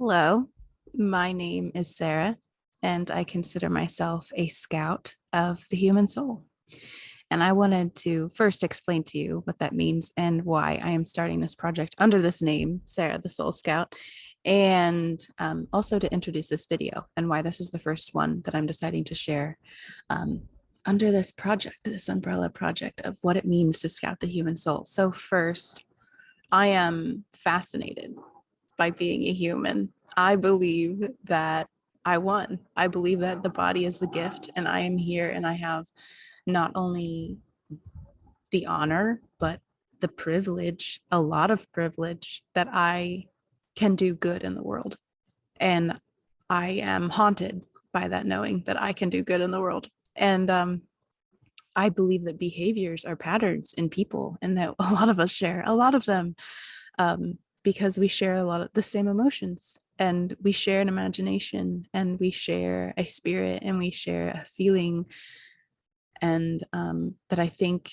Hello, my name is Sarah, and I consider myself a scout of the human soul. And I wanted to first explain to you what that means and why I am starting this project under this name, Sarah the Soul Scout, and also to introduce this video and why this is the first one that I'm deciding to share um, under this project, this umbrella project of what it means to scout the human soul. So, first, I am fascinated by being a human. I believe that I won. I believe that the body is the gift, and I am here, and I have not only the honor, but the privilege, a lot of privilege, that I can do good in the world. And I am haunted by that knowing that I can do good in the world. And I believe that behaviors are patterns in people, and that a lot of us share a lot of them, because we share a lot of the same emotions, and we share an imagination, and we share a spirit, and we share a feeling, and that I think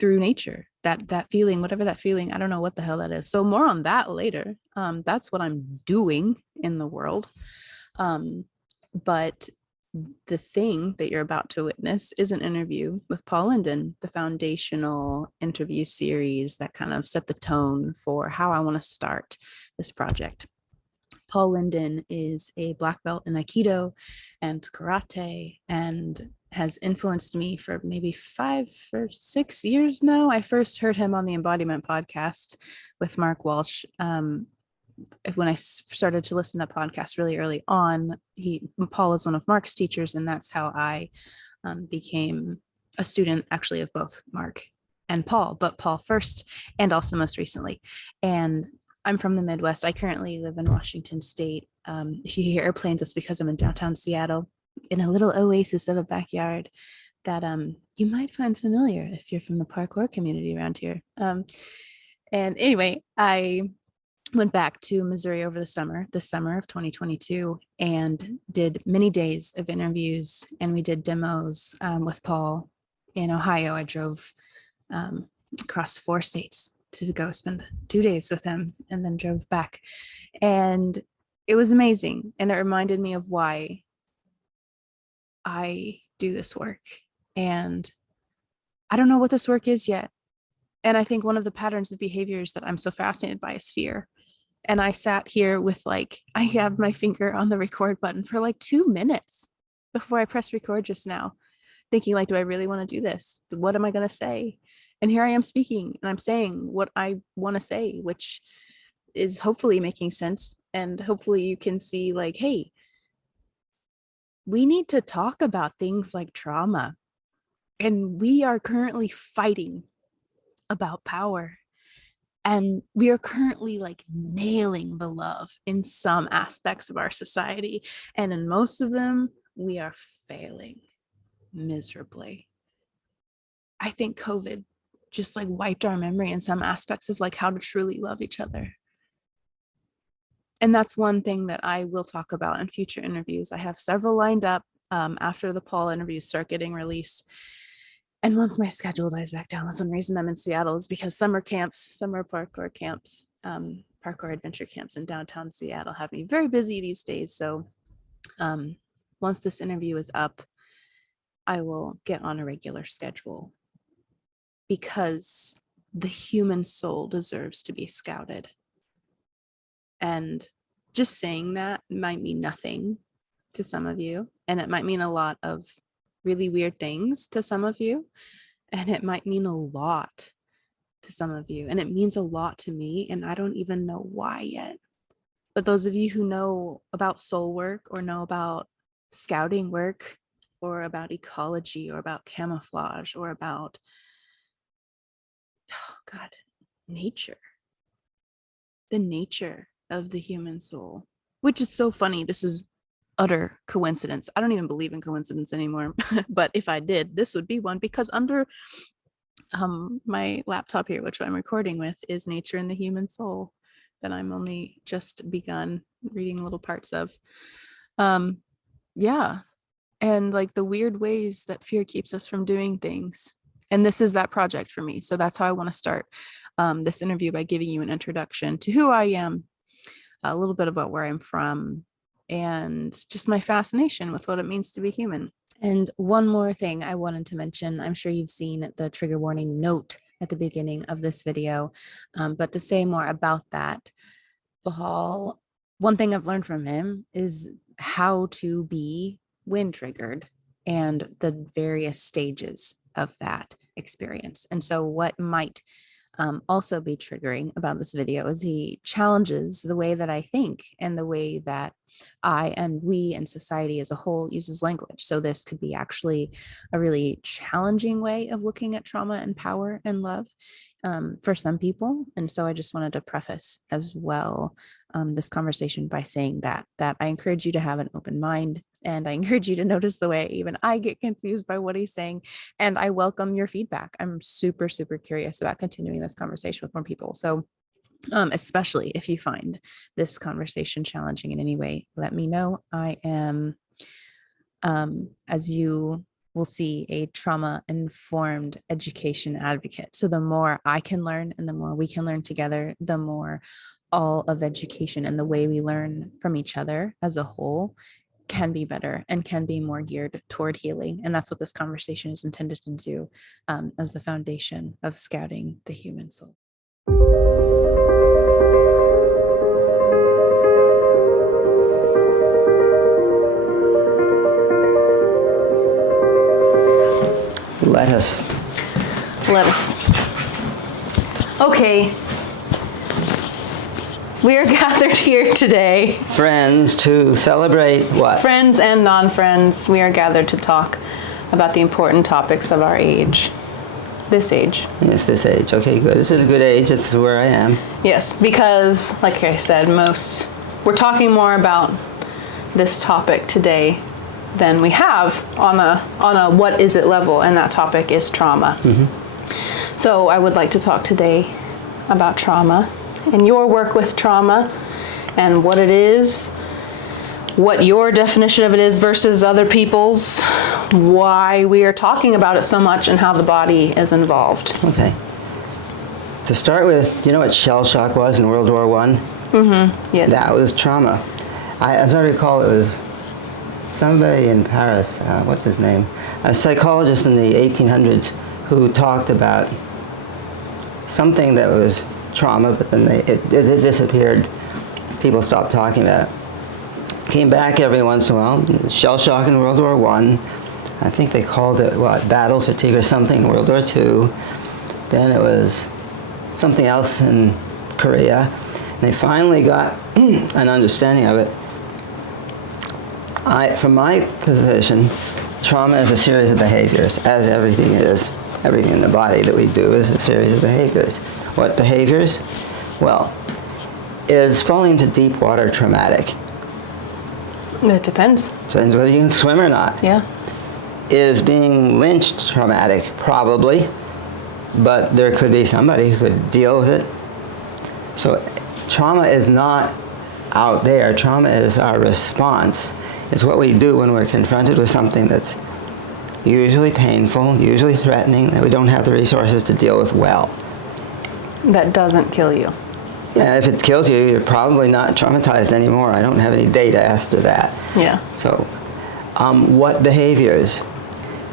through nature, that feeling, whatever that feeling, I don't know what the hell that is. So more on that later. That's what I'm doing in the world. But the thing that you're about to witness is an interview with Paul Linden, the foundational interview series that kind of set the tone for how I want to start this project. Paul Linden is a black belt in Aikido and karate, and has influenced me for maybe 5 or 6 years now. I first heard him on the Embodiment podcast with Mark Walsh. When I started to listen to podcasts really early on, Paul is one of Mark's teachers, and that's how I became a student, actually, of both Mark and Paul, but Paul first, and also most recently. And I'm from the Midwest. I currently live in Washington State. If you hear airplanes, it's because I'm in downtown Seattle, in a little oasis of a backyard that you might find familiar if you're from the parkour community around here. And anyway, I went back to Missouri over the summer of 2022, and did many days of interviews, and we did demos with Paul in Ohio. I drove across 4 states to go spend 2 days with him, and then drove back. And it was amazing. And it reminded me of why I do this work. And I don't know what this work is yet. And I think one of the patterns of behaviors that I'm so fascinated by is fear. And I sat here with, like, I have my finger on the record button for like 2 minutes before I pressed record just now, thinking, like, do I really want to do this? What am I going to say? And here I am speaking, and I'm saying what I want to say, which is hopefully making sense. And hopefully you can see, like, hey, we need to talk about things like trauma. And we are currently fighting about power. And we are currently, like, nailing the love in some aspects of our society. And in most of them, we are failing miserably. I think COVID just, like, wiped our memory in some aspects of, like, how to truly love each other. And that's one thing that I will talk about in future interviews. I have several lined up after the Paul interviews start getting released. And once my schedule dies back down, that's one reason I'm in Seattle, is because summer parkour camps, parkour adventure camps in downtown Seattle have me very busy these days. So once this interview is up, I will get on a regular schedule, because the human soul deserves to be scouted. And just saying that might mean nothing to some of you, and it might mean a lot of really weird things to some of you, and it might mean a lot to some of you, and it means a lot to me, and I don't even know why yet. But those of you who know about soul work, or know about scouting work, or about ecology, or about camouflage, or about, oh God, nature, the nature of the human soul, which is so funny. This is utter coincidence. I don't even believe in coincidence anymore. But if I did, this would be one, because under my laptop here, which I'm recording with, is Nature and the Human Soul, that I'm only just begun reading little parts of. Yeah. And, like, the weird ways that fear keeps us from doing things. And this is that project for me. So that's how I want to start this interview, by giving you an introduction to who I am, a little bit about where I'm from, and just my fascination with what it means to be human. And one more thing I wanted to mention, I'm sure you've seen the trigger warning note at the beginning of this video, but to say more about that, Bahal, one thing I've learned from him is how to be when triggered and the various stages of that experience. And so what might also be triggering about this video is he challenges the way that I think and the way that I and we and society as a whole uses language. So this could be actually a really challenging way of looking at trauma and power and love for some people. And so I just wanted to preface as well this conversation by saying that I encourage you to have an open mind, and I encourage you to notice the way even I get confused by what he's saying. And I welcome your feedback. I'm super, super curious about continuing this conversation with more people. So especially if you find this conversation challenging in any way, let me know. I am, as you will see, a trauma-informed education advocate. So the more I can learn and the more we can learn together, the more all of education and the way we learn from each other as a whole can be better and can be more geared toward healing. And that's what this conversation is intended to do as the foundation of scouting the human soul. Lettuce. Okay. We are gathered here today. Friends to celebrate what? Friends and non-friends, we are gathered to talk about the important topics of our age. This age. Yes, this age. Okay, good. This is a good age. This is where I am. Yes, because, like I said, we're talking more about this topic today than we have on a what is it level, and that topic is trauma. Mm-hmm. So I would like to talk today about trauma and your work with trauma and what it is, what your definition of it is versus other people's, why we are talking about it so much, and how the body is involved. Okay. To start with, do you know what shell shock was in World War I? Mm-hmm. Yes. That was trauma. As I recall, it was somebody in Paris, what's his name? A psychologist in the 1800s who talked about something that was trauma, but then it disappeared. People stopped talking about it. Came back every once in a while. Shell shock in World War I. I think they called it, battle fatigue or something in World War II. Then it was something else in Korea. And they finally got an understanding of it. From my position, trauma is a series of behaviors, as everything is. Everything in the body that we do is a series of behaviors. What behaviors? Well, is falling into deep water traumatic? It depends. Depends whether you can swim or not. Yeah. Is being lynched traumatic? Probably. But there could be somebody who could deal with it. So trauma is not out there. Trauma is our response. It's what we do when we're confronted with something that's usually painful, usually threatening, that we don't have the resources to deal with well. That doesn't kill you. Yeah, if it kills you, you're probably not traumatized anymore. I don't have any data after that. Yeah. So, what behaviors?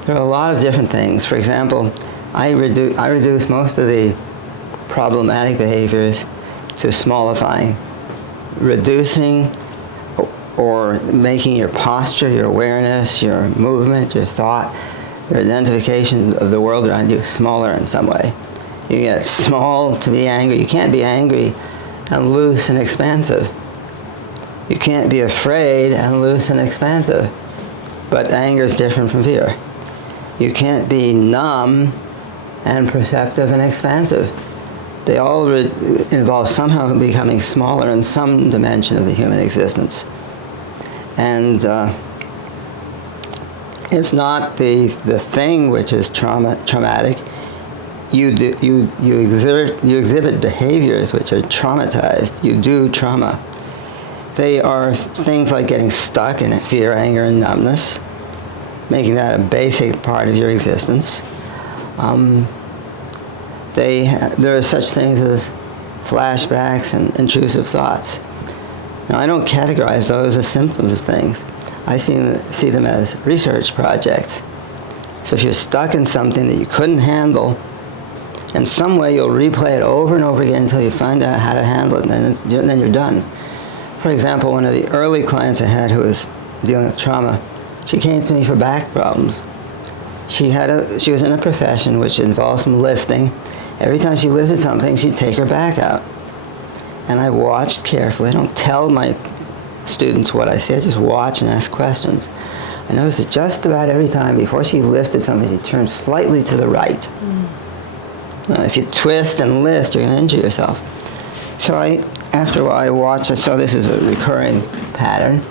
There are a lot of different things. For example, I reduce most of the problematic behaviors to smallifying. Reducing or making your posture, your awareness, your movement, your thought, your identification of the world around you smaller in some way. You get small to be angry. You can't be angry and loose and expansive. You can't be afraid and loose and expansive. But anger is different from fear. You can't be numb and perceptive and expansive. They all involve somehow becoming smaller in some dimension of the human existence. And it's not the thing which is traumatic. You exhibit behaviors which are traumatized. You do trauma. They are things like getting stuck in fear, anger, and numbness, making that a basic part of your existence. There are such things as flashbacks and intrusive thoughts. Now, I don't categorize those as symptoms of things. I see them as research projects. So if you're stuck in something that you couldn't handle, in some way you'll replay it over and over again until you find out how to handle it, and then you're done. For example, one of the early clients I had who was dealing with trauma, she came to me for back problems. She was in a profession which involved some lifting. Every time she lifted something, she'd take her back out. And I watched carefully. I don't tell my students what I see. I just watch and ask questions. I noticed that just about every time before she lifted something, she turned slightly to the right. Now, if you twist and lift, you're going to injure yourself. So after a while, I watched. I saw this as a recurring pattern.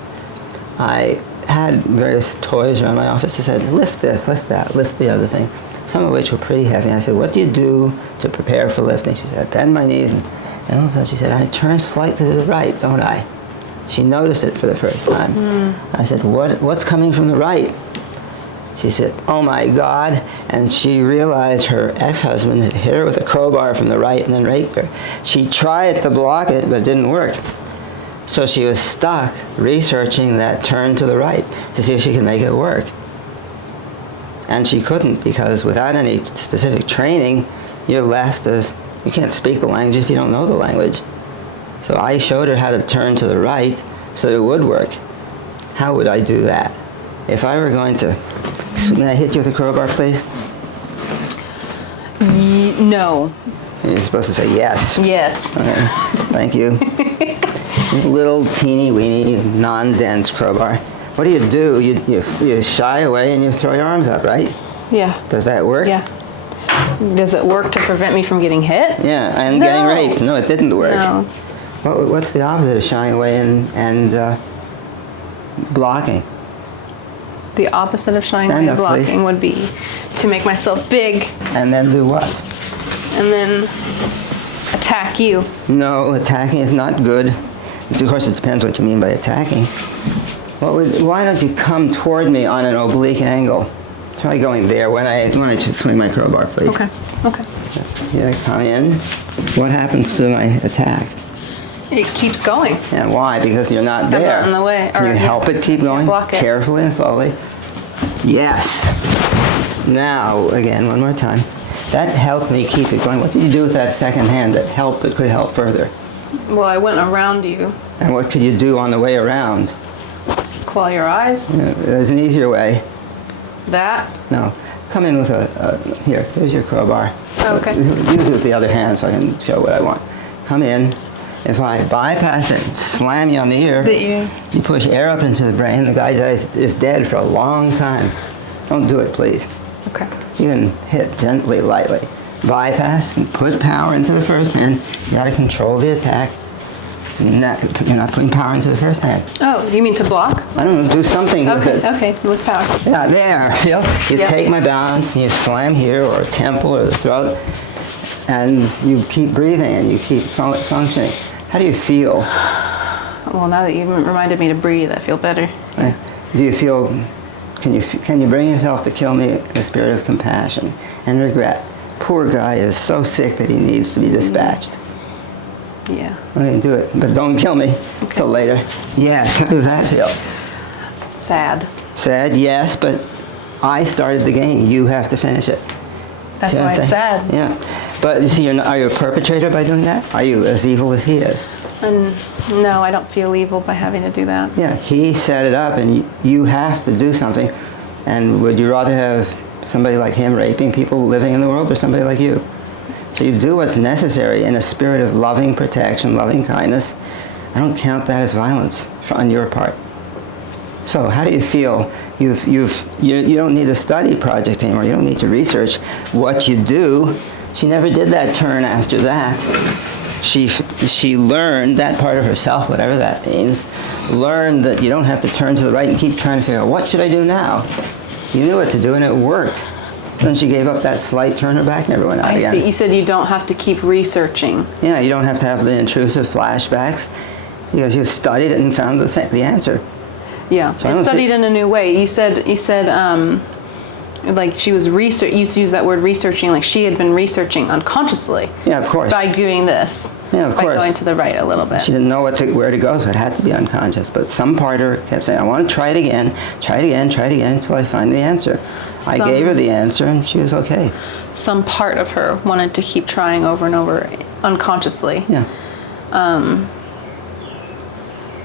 I had various toys around my office. I said, lift this, lift that, lift the other thing, some of which were pretty heavy. I said, what do you do to prepare for lifting? She said, I bend my knees. And all of a sudden she said, I turn slightly to the right, don't I? She noticed it for the first time. I said, what's coming from the right? She said, oh my God. And she realized her ex-husband had hit her with a crowbar from the right and then raped her. She tried to block it, but it didn't work. So she was stuck researching that turn to the right to see if she could make it work. And she couldn't, because without any specific training, you're left as, you can't speak the language if you don't know the language. So I showed her how to turn to the right so that it would work. How would I do that? If I were going to, may I hit you with a crowbar, please? No. You're supposed to say yes. Yes. Okay. Thank you. Little teeny weeny non-dense crowbar. What do? You shy away and you throw your arms up, right? Yeah. Does that work? Yeah. Does it work to prevent me from getting hit? Yeah, and getting raped. No, it didn't work. No. What's the opposite of shying away and blocking? The opposite of shying away and blocking would be to make myself big. And then do what? And then attack you. No, attacking is not good. Of course, it depends what you mean by attacking. Why don't you come toward me on an oblique angle? Try going there when I swing my crowbar, please. Okay. Okay. Here, come in. What happens to my attack? It keeps going. Yeah, why? Because you're not there. I'm not in the way. Can you help it keep going? Block it. Carefully and slowly. Yes. Now, again, one more time. That helped me keep it going. What did you do with that second hand that could help further? Well, I went around you. And what could you do on the way around? Just claw your eyes. Yeah, there's an easier way. That? No. Come in with here's your crowbar. Oh, okay. Use it with the other hand so I can show what I want. Come in. If I bypass it, slam you on the ear, you push air up into the brain, the guy is dead for a long time. Don't do it, please. Okay. You can hit gently, lightly. Bypass and put power into the first hand. You got to control the attack. You're not putting power into the first hand. Oh, you mean to block? I don't know, do something with it. Okay, with power. Yeah, there, feel? You take my balance and you slam here or temple or the throat and you keep breathing and you keep functioning. How do you feel? Well, now that you reminded me to breathe, I feel better. Right. Do you feel, can you bring yourself to kill me in a spirit of compassion and regret? Poor guy is so sick that he needs to be dispatched. Yeah. Okay, do it, but don't kill me till later. Yes, how does that feel? Sad. Sad, yes, but I started the game. You have to finish it. That's why it's sad. Yeah. But you see, are you a perpetrator by doing that? Are you as evil as he is? No, I don't feel evil by having to do that. Yeah, he set it up and you have to do something. And would you rather have somebody like him raping people living in the world or somebody like you? So you do what's necessary in a spirit of loving protection, loving kindness. I don't count that as violence on your part. So how do you feel? You don't need a study project anymore. You don't need to research what you do. She never did that turn after that. She learned that part of herself, whatever that means, learned that you don't have to turn to the right and keep trying to figure out, what should I do now? You knew what to do and it worked. Then she gave up that slight, turned her back, and never went out again. I see. You said you don't have to keep researching. Yeah, you don't have to have the intrusive flashbacks because you studied it and found the answer. Yeah, So and studied in a new way. You said like she was you used to use that word researching, like she had been researching unconsciously. Yeah, of course. By doing this. Yeah, of by course. going to the right a little bit. She didn't know where to go, so it had to be unconscious. But some part of her kept saying, I want to try it again, until I find the answer. I gave her the answer, and she was okay. Some part of her wanted to keep trying over and over unconsciously. Yeah.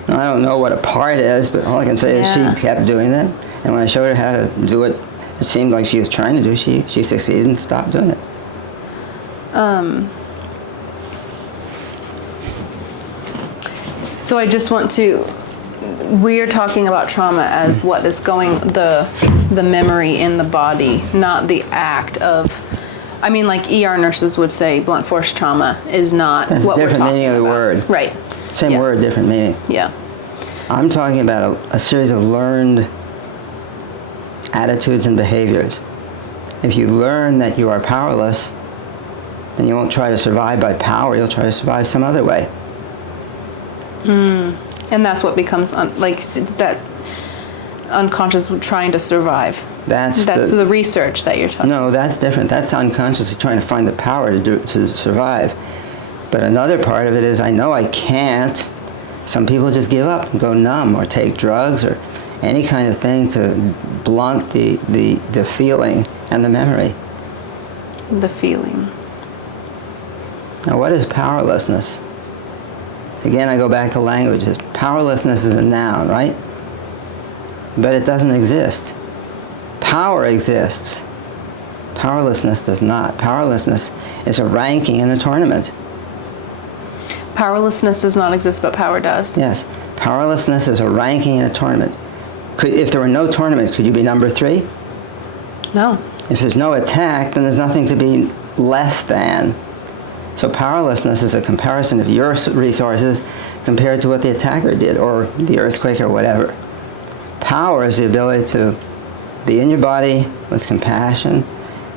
Now, I don't know what a part is, but all I can say is she kept doing it. And when I showed her how to do it, it seemed like she was trying to do, she succeeded and stopped doing it. So I just want to, we're talking about trauma as what is going, the memory in the body, not the act of, I mean, like ER nurses would say blunt force trauma is not That's what a we're different talking meaning of the about. word. Right. Same word, different meaning. Yeah. I'm talking about a series of learned attitudes and behaviors. If you learn that you are powerless, then you won't try to survive by power, you'll try to survive some other way. And that's what becomes that unconscious trying to survive. That's the research that you're talking about. No, that's different. That's unconsciously trying to find the power to survive. But another part of it is, I know I can't. Some people just give up and go numb or take drugs or any kind of thing to blunt the feeling and the memory. The feeling. Now, what is powerlessness? Again, I go back to languages. Powerlessness is a noun, right? But it doesn't exist. Power exists. Powerlessness does not. Powerlessness is a ranking in a tournament. Powerlessness does not exist, but power does. Yes. Powerlessness is a ranking in a tournament. If there were no tournament, could you be number 3? No. If there's no attack, then there's nothing to be less than. So powerlessness is a comparison of your resources compared to what the attacker did, or the earthquake, or whatever. Power is the ability to be in your body with compassion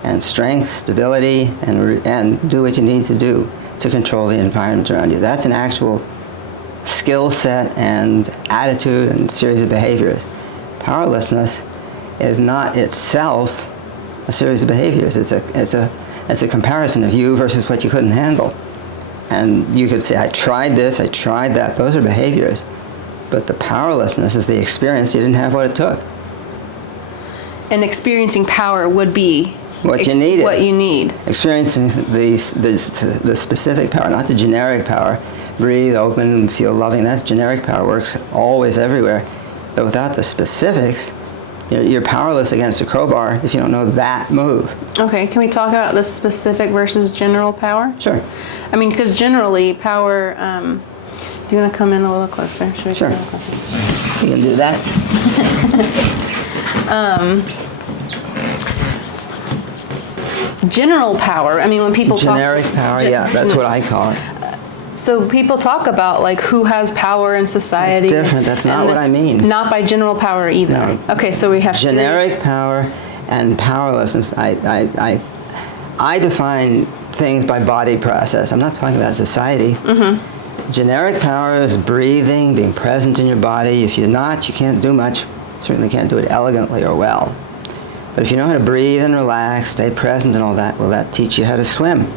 and strength, stability, and do what you need to do to control the environment around you. That's an actual skill set and attitude and series of behaviors. Powerlessness is not itself a series of behaviors. It's a comparison of you versus what you couldn't handle. And you could say, I tried this, I tried that. Those are behaviors. But the powerlessness is the experience. You didn't have what it took. And experiencing power would be what you needed. What you need. Experiencing the specific power, not the generic power. Breathe, open, feel loving. That's generic power. Works always, everywhere. But without the specifics, you're powerless against a crowbar if you don't know that move. Okay, can we talk about the specific versus general power? Sure. I mean, because generally power, do you want to come in a little closer? Should we Sure. come in a little closer? You can do that. General power, I mean, when people Generic power, yeah, that's what I call it. So people talk about like who has power in society. That's different. That's not what I mean. Not by general power either. No. Okay, so we have generic power and powerlessness. I define things by body process. I'm not talking about society. Mm-hmm. Generic power is breathing, being present in your body. If you're not, you can't do much. Certainly can't do it elegantly or well. But if you know how to breathe and relax, stay present and all that, will that teach you how to swim?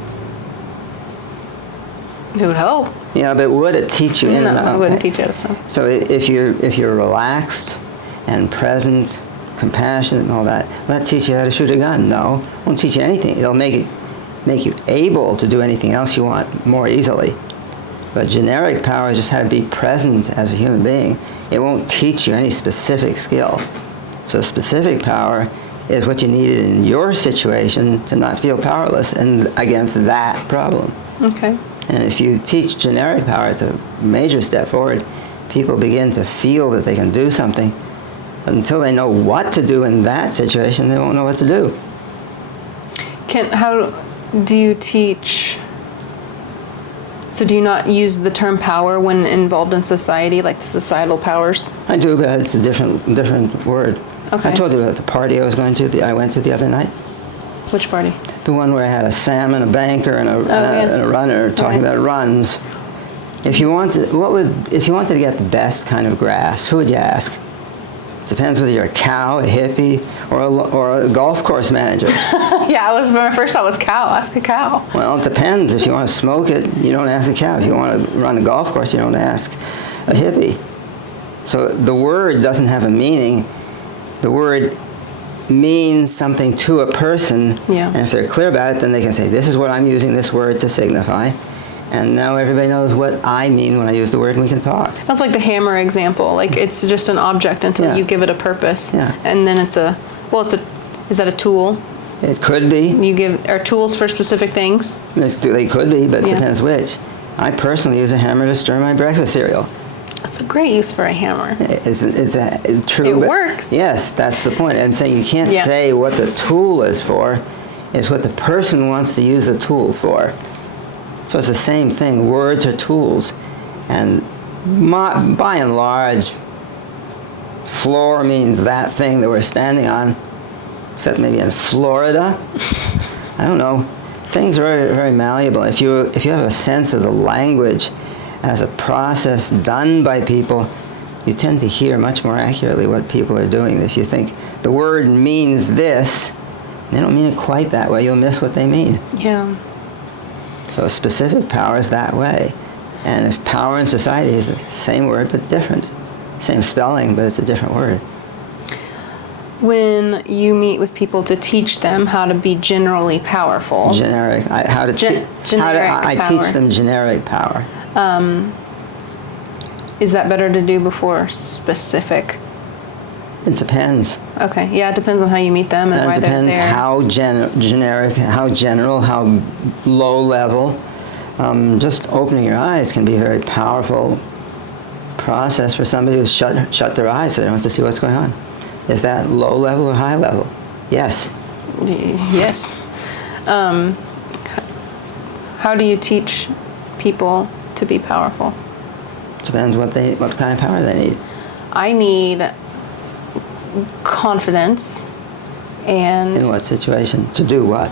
It would help. Yeah, but would it teach you? No, it wouldn't teach you how to swim. So if you're relaxed and present, compassionate and all that, will that teach you how to shoot a gun? No, it won't teach you anything. It'll make you able to do anything else you want more easily. But generic power is just how to be present as a human being. It won't teach you any specific skill. So specific power is what you needed in your situation to not feel powerless against that problem. Okay. And if you teach generic power, it's a major step forward. People begin to feel that they can do something. But until they know what to do in that situation, they won't know what to do. How do you teach? So do you not use the term power when involved in society, like societal powers? I do, but it's a different word. Okay. I told you about the party I went to the other night. Which party? The one where I had a salmon, a banker, and a runner talking about runs. If you wanted to get the best kind of grass, who would you ask Depends whether you're a cow, a hippie, or a golf course manager. Yeah, my first thought was cow. Ask a cow. Well, it depends. If you want to smoke it, you don't ask a cow. If you want to run a golf course, you don't ask a hippie. So the word doesn't have a meaning. The word means something to a person, and if they're clear about it, then they can say, this is what I'm using this word to signify. And now everybody knows what I mean when I use the word, and we can talk. That's like the hammer example. Like, it's just an object until you give it a purpose. Yeah. And then is that a tool? It could be. Are tools for specific things? They could be, but it depends which. I personally use a hammer to stir my breakfast cereal. That's a great use for a hammer. It's true. It works. Yes, that's the point. I'm saying you can't say what the tool is for. It's what the person wants to use the tool for. So it's the same thing. Words are tools. And by and large, floor means that thing that we're standing on, except maybe in Florida. I don't know. Things are very, very malleable. If you have a sense of the language as a process done by people, you tend to hear much more accurately what people are doing. If you think the word means this, they don't mean it quite that way. You'll miss what they mean. Yeah. So specific power is that way. And if power in society is the same word but different, same spelling but it's a different word. When you meet with people to teach them how to be generally powerful. I teach them generic power. Is that better to do before specific? It depends. Okay, yeah, it depends on how you meet them and why they're there. It depends how generic, how general, how low level. Just opening your eyes can be a very powerful process for somebody who's shut their eyes so they don't have to see what's going on. Is that low level or high level? Yes. Yes. How do you teach people to be powerful? Depends what kind of power they need. I need confidence and... In what situation? To do what?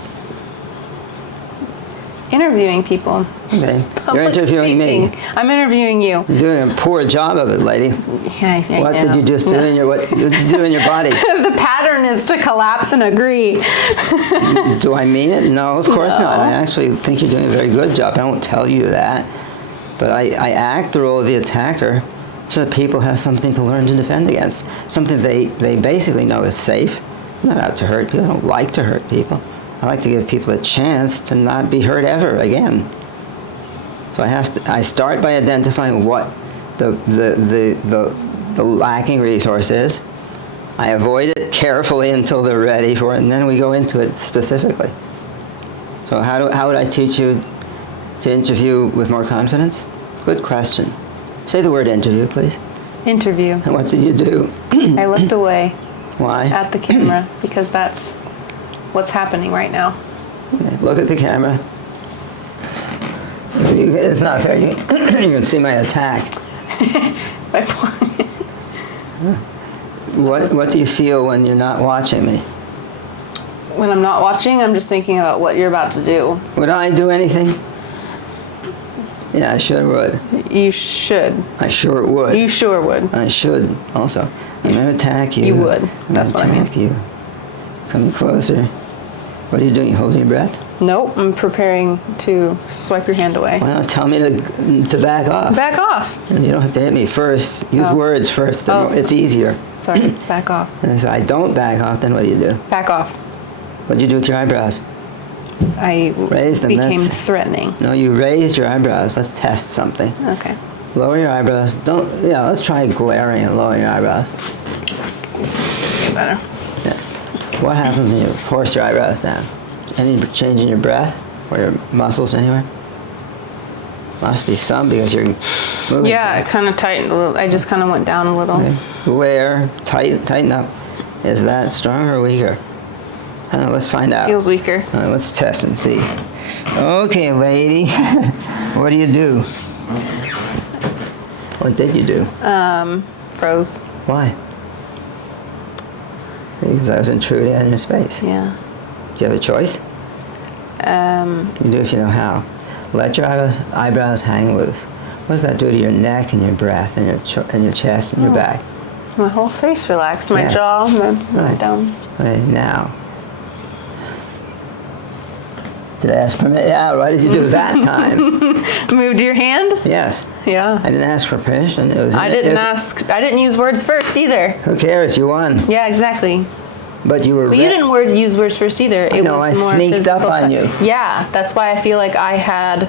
Interviewing people. Okay. You're interviewing me. I'm interviewing you. You're doing a poor job of it, lady. Yeah, what did you just do in your what did you do in your body? The pattern is to collapse and agree. Do I mean it? No, of course not. I actually think you're doing a very good job. I won't tell you that. But I act the role of the attacker so that people have something to learn to defend against. Something they basically know is safe. I'm not out to hurt people. I don't like to hurt people. I like to give people a chance to not be hurt ever again. So I start by identifying what the lacking resource is. I avoid it carefully until they're ready for it, and then we go into it specifically. So how would I teach you to interview with more confidence? Good question. Say the word interview, please. Interview. And what did you do? I looked away. Why? At the camera, because that's what's happening right now. Okay, look at the camera. It's not fair. You can see my attack. What do you feel when you're not watching me? When I'm not watching, I'm just thinking about what you're about to do. Would I do anything? Yeah, I sure would. You should. I sure would. You sure would. I should also. I'm going to attack you. You would. That's what I mean. Attack you. Coming closer. What are you doing? You holding your breath? Nope. I'm preparing to swipe your hand away. Why not tell me to back off? Back off. And you don't have to hit me first. Use words first. It's easier. Sorry. Back off. And if I don't back off, then what do you do? Back off. What'd you do with your eyebrows? I raised them. Became threatening. No, you raised your eyebrows. Let's test something. Okay. Lower your eyebrows. Let's try glaring and lowering your eyebrows. Get better. Yeah. What happens when you force your eyebrows down? Any change in your breath or your muscles anywhere? Must be some because you're moving. Yeah, it kind of tightened a little. I just kind of went down a little. Okay. Layer, tighten up. Is that stronger or weaker? I don't know, let's find out. Feels weaker. Let's test and see. Okay, lady. What do you do? What did you do? Froze. Why? Because I was intruding on your space. Yeah. Do you have a choice? You do if you know how. Let your eyebrows hang loose. What does that do to your neck and your breath and your chest and your back? My whole face relaxed. My Yeah. jaw, my Right. dome. Okay, now. Did I ask permission? Yeah, why did you do it that time? Moved your hand? Yes. Yeah. I didn't ask for permission. I didn't use words first either. Who cares? You won. Yeah, exactly. But you were. But you didn't use words first either. It know, was I more sneaked up physical on touch. you. Yeah, that's why I feel like I had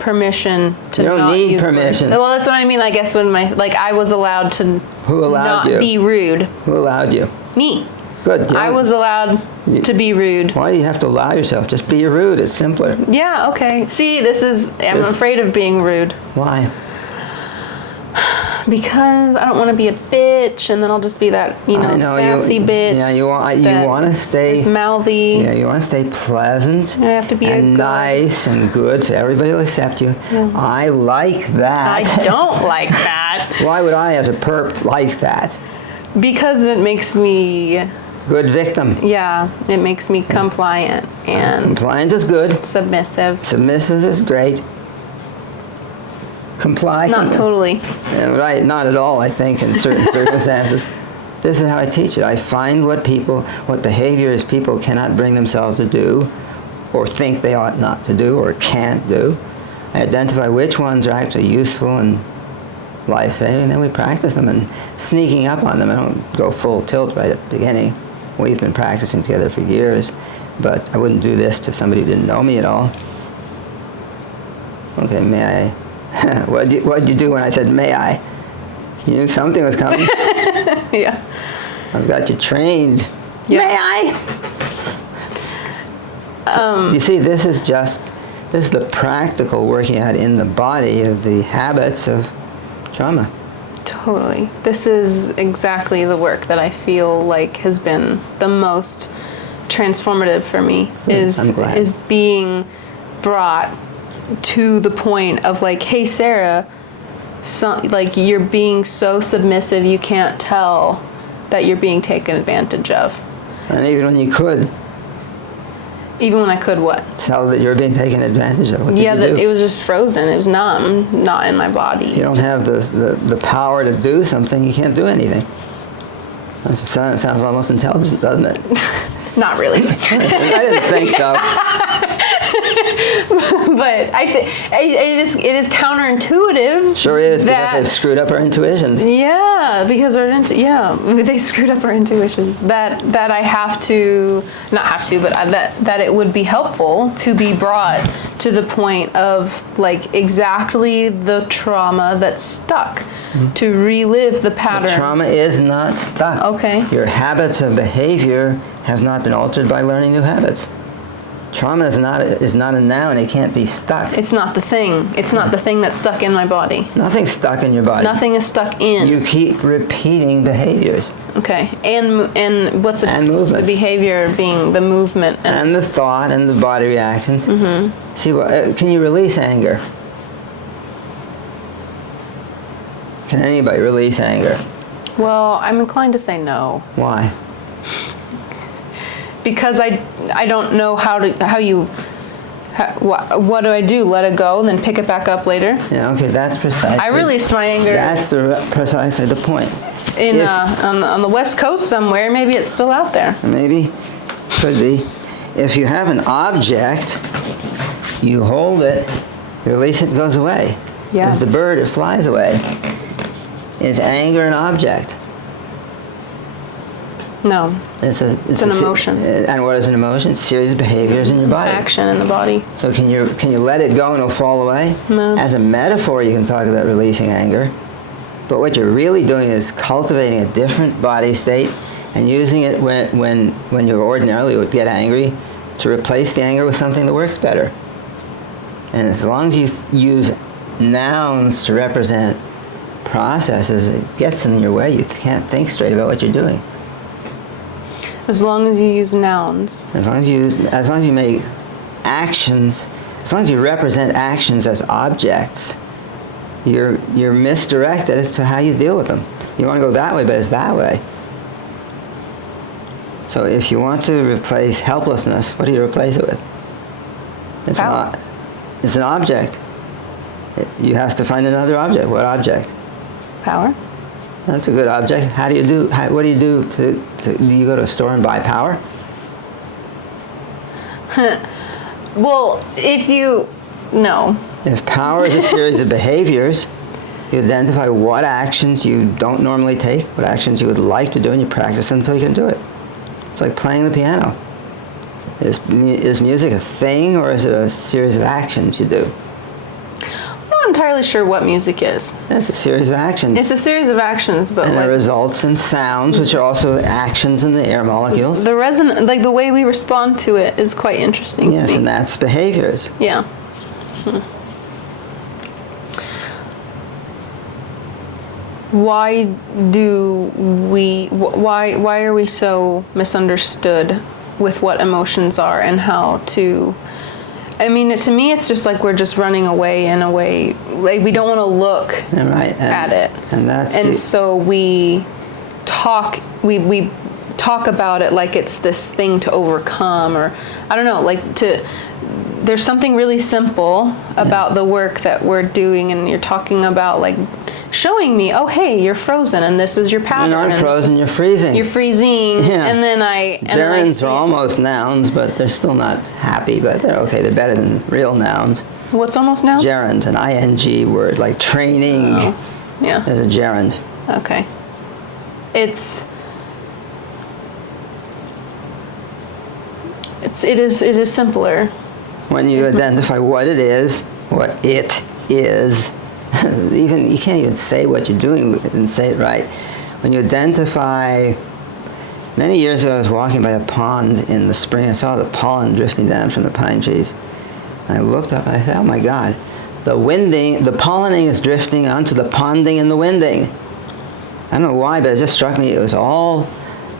permission to You don't not need use permission. words. Well, that's what I mean. I guess when I was allowed to Who allowed not you? be rude. Who allowed you? Me. Good. I was allowed to be rude. Why do you have to allow yourself? Just be rude. It's simpler. Yeah, okay. See, I'm afraid of being rude. Why? Because I don't want to be a bitch, and then I'll just be that, I know, sassy bitch. Yeah, you want to stay. Is mouthy. Yeah, you want to stay pleasant. I have to be and nice and good, so everybody will accept you. Yeah. I like that. I don't like that. Why would I, as a perp, like that? Because it makes me, Good victim. yeah, it makes me compliant and Compliance is good. submissive. Submissive is great. Comply. Not totally. Yeah, right, not at all, I think, in certain circumstances. This is how I teach it. I find what behaviors people cannot bring themselves to do, or think they ought not to do, or can't do. I identify which ones are actually useful and life-saving, and then we practice them, and sneaking up on them. I don't go full tilt right at the beginning. We've been practicing together for years, but I wouldn't do this to somebody who didn't know me at all. Okay, may I? What'd you do when I said, may I? You knew something was coming. Yeah. I've got you trained. Yeah. May I? You see, this is the practical working out in the body of the habits of trauma. Totally. This is exactly the work that I feel like has been the most transformative for me. I'm glad. Is being brought to the point of like, hey Sarah, like you're being so submissive you can't tell that you're being taken advantage of. And even when you could Even when I could what? tell that you're being taken advantage of, what did Yeah, you do? it was just frozen. It was numb, not in my body. You don't have the power to do something, you can't do anything. That sounds almost intelligent, doesn't it? Not really. I didn't think so. But it is counterintuitive. Sure is, because that- they've screwed up our intuitions. Yeah, because they screwed up our intuitions. That I have to, not have to, but that it would be helpful to be brought to the point of like exactly the trauma that's stuck, to relive the pattern. Trauma is not stuck. Okay. Your habits of behavior have not been altered by learning new habits. Trauma is not a noun. It can't be stuck. It's not the thing. It's not the thing that's stuck in my body. Nothing's stuck in your body. Nothing is stuck in. You keep repeating behaviors. Okay. And what's And the movements. behavior being the movement And the thought and the body reactions. Mm-hmm. See, can you release anger? Can anybody release anger? Well, I'm inclined to say no. Why? Because I don't know what do I do? Let it go and then pick it back up later? Yeah, okay, that's precisely. I released my anger That's precisely the point. on the West Coast somewhere. Maybe it's still out there. Maybe, could be. If you have an object, you hold it, you release it, it goes away. Yeah. There's the bird, it flies away. Is anger an object? No. It's an emotion. And what is an emotion? A series of behaviors in your body. Action in the body. So can you let it go and it'll fall away? No. As a metaphor, you can talk about releasing anger. But what you're really doing is cultivating a different body state and using it when you ordinarily would get angry to replace the anger with something that works better. And as long as you use nouns to represent processes, it gets in your way. You can't think straight about what you're doing. As long as you use nouns. As long as you make actions, as long as you represent actions as objects, you're misdirected as to how you deal with them. You want to go that way, but it's that way. So if you want to replace helplessness, what do you replace it with? It's Power. It's an object. You have to find another object. What object? Power. That's a good object. What do you do do you go to a store and buy power? Well, no. If power is a series of behaviors, you identify what actions you don't normally take, what actions you would like to do, and you practice them until you can do it. It's like playing the piano. Is music a thing, or is it a series of actions you do? I'm not entirely sure what music is. It's a series of actions. It's a series of actions, but and it results in sounds, which are also actions in the air molecules. The the way we respond to it is quite interesting to me. Yes, and that's behaviors. Yeah. Why are we so misunderstood with what emotions are and how to, I mean, to me, it's just like we're just running away in a way, like we don't want to look at it. And so we talk about it like it's this thing to overcome, or I don't know, there's something really simple about the work that we're doing, and you're talking about like showing me, oh hey, you're frozen and this is your pattern. You're not frozen, you're freezing. You're freezing. Yeah. And then gerunds are almost nouns, but they're still not happy, but they're okay. They're better than real nouns. What's almost nouns? Gerunds, an ing word, like training. Oh, yeah. Is a gerund. Okay. It is simpler. When you identify what it is, even you can't even say what you're doing and say it right. When you identify, many years ago I was walking by a pond in the spring. I saw the pollen drifting down from the pine trees. And I looked up and I thought, oh my God, the pollening is drifting onto the ponding and the winding. I don't know why, but it just struck me. It was all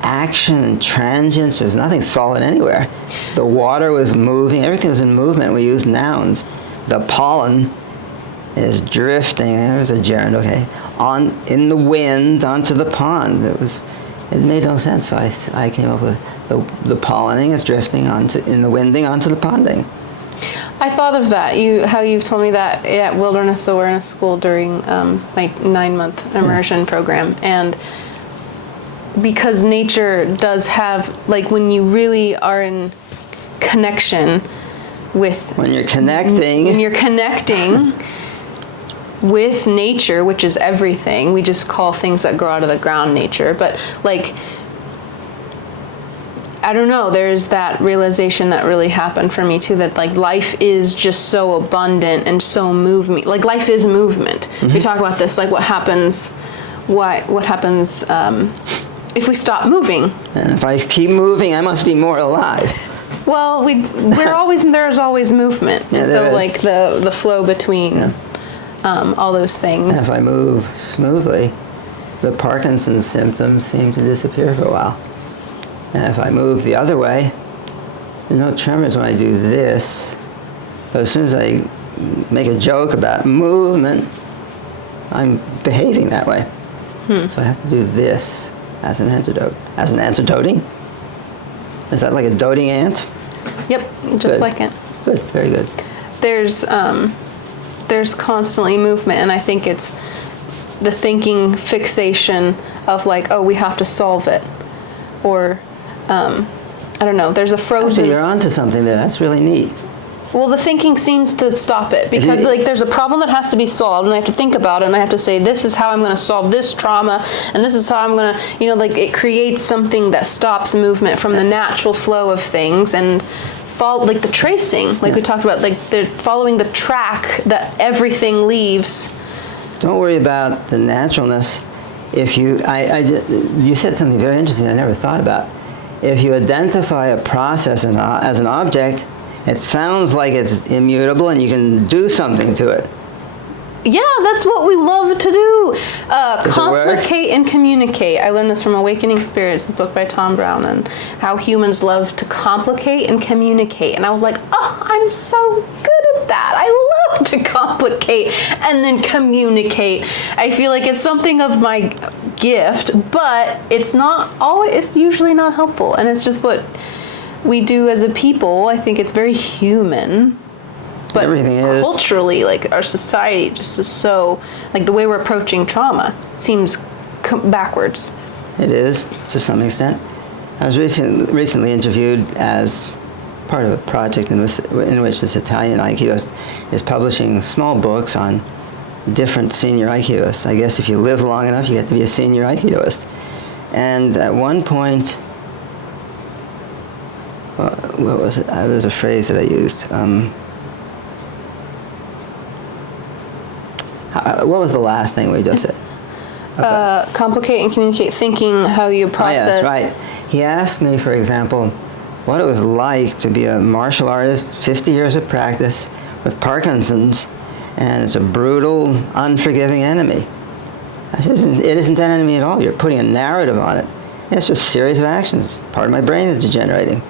action and transience. There's nothing solid anywhere. The water was moving. Everything was in movement. We used nouns. The pollen is drifting. There's a gerund, okay. In the wind onto the pond. It made no sense. So I came up with the pollening is drifting in the winding onto the ponding. I thought of that. How you've told me that at Wilderness Awareness School during my 9-month immersion program, and because nature does have, like, when you really are in connection with, when you're connecting with nature, which is everything. We just call things that grow out of the ground nature, but like, I don't know, there's that realization that really happened for me too, that like life is just so abundant and so movement. Like life is movement. Mm-hmm. We talk about this, like what happens if we stop moving. And if I keep moving, I must be more alive. Well, there's always movement. Yeah, and so like the flow between all those things. And if I move smoothly, the Parkinson's symptoms seem to disappear for a while. And if I move the other way, there's no tremors when I do this. But as soon as I make a joke about movement, I'm behaving that way. So I have to do this as an antidote. As an antidoting? Is that like a doting ant? Yep, just like it. Good, very good. There's constantly movement, and I think it's the thinking fixation of like, oh, we have to solve it. Or, I don't know, there's a frozen... You're onto something there, that's really neat. Well, the thinking seems to stop it, because like there's a problem that has to be solved, and I have to think about it, and I have to say, this is how I'm going to solve this trauma, and this is how I'm going to, like it creates something that stops movement from the natural flow of things, and like the tracing, like we talked about, like the following the track that everything leaves. Don't worry about the naturalness. If you said something very interesting I never thought about. If you identify a process as an object, it sounds like it's immutable and you can do something to it. Yeah, that's what we love to do. Complicate and communicate. I learned this from Awakening Spirits, this book by Tom Brown, and how humans love to complicate and communicate. And I was like, oh, I'm so good at that. I love to complicate and then communicate. I feel like it's something of my gift, but it's usually not helpful. And it's just what we do as a people. I think it's very human. But everything is. Culturally, like our society just is so, like the way we're approaching trauma seems backwards. It is, to some extent. I was recently interviewed as part of a project in which this Italian Aikidoist is publishing small books on different senior Aikidoists. I guess if you live long enough, you get to be a senior Aikidoist. And at one point, what was it? There was a phrase that I used. What was the last thing we just said? Complicate and communicate thinking, how you process. Oh, yes, right. He asked me, for example, what it was like to be a martial artist, 50 years of practice, with Parkinson's, and it's a brutal, unforgiving enemy. I said, it isn't an enemy at all. You're putting a narrative on it. It's just a series of actions. Part of my brain is degenerating.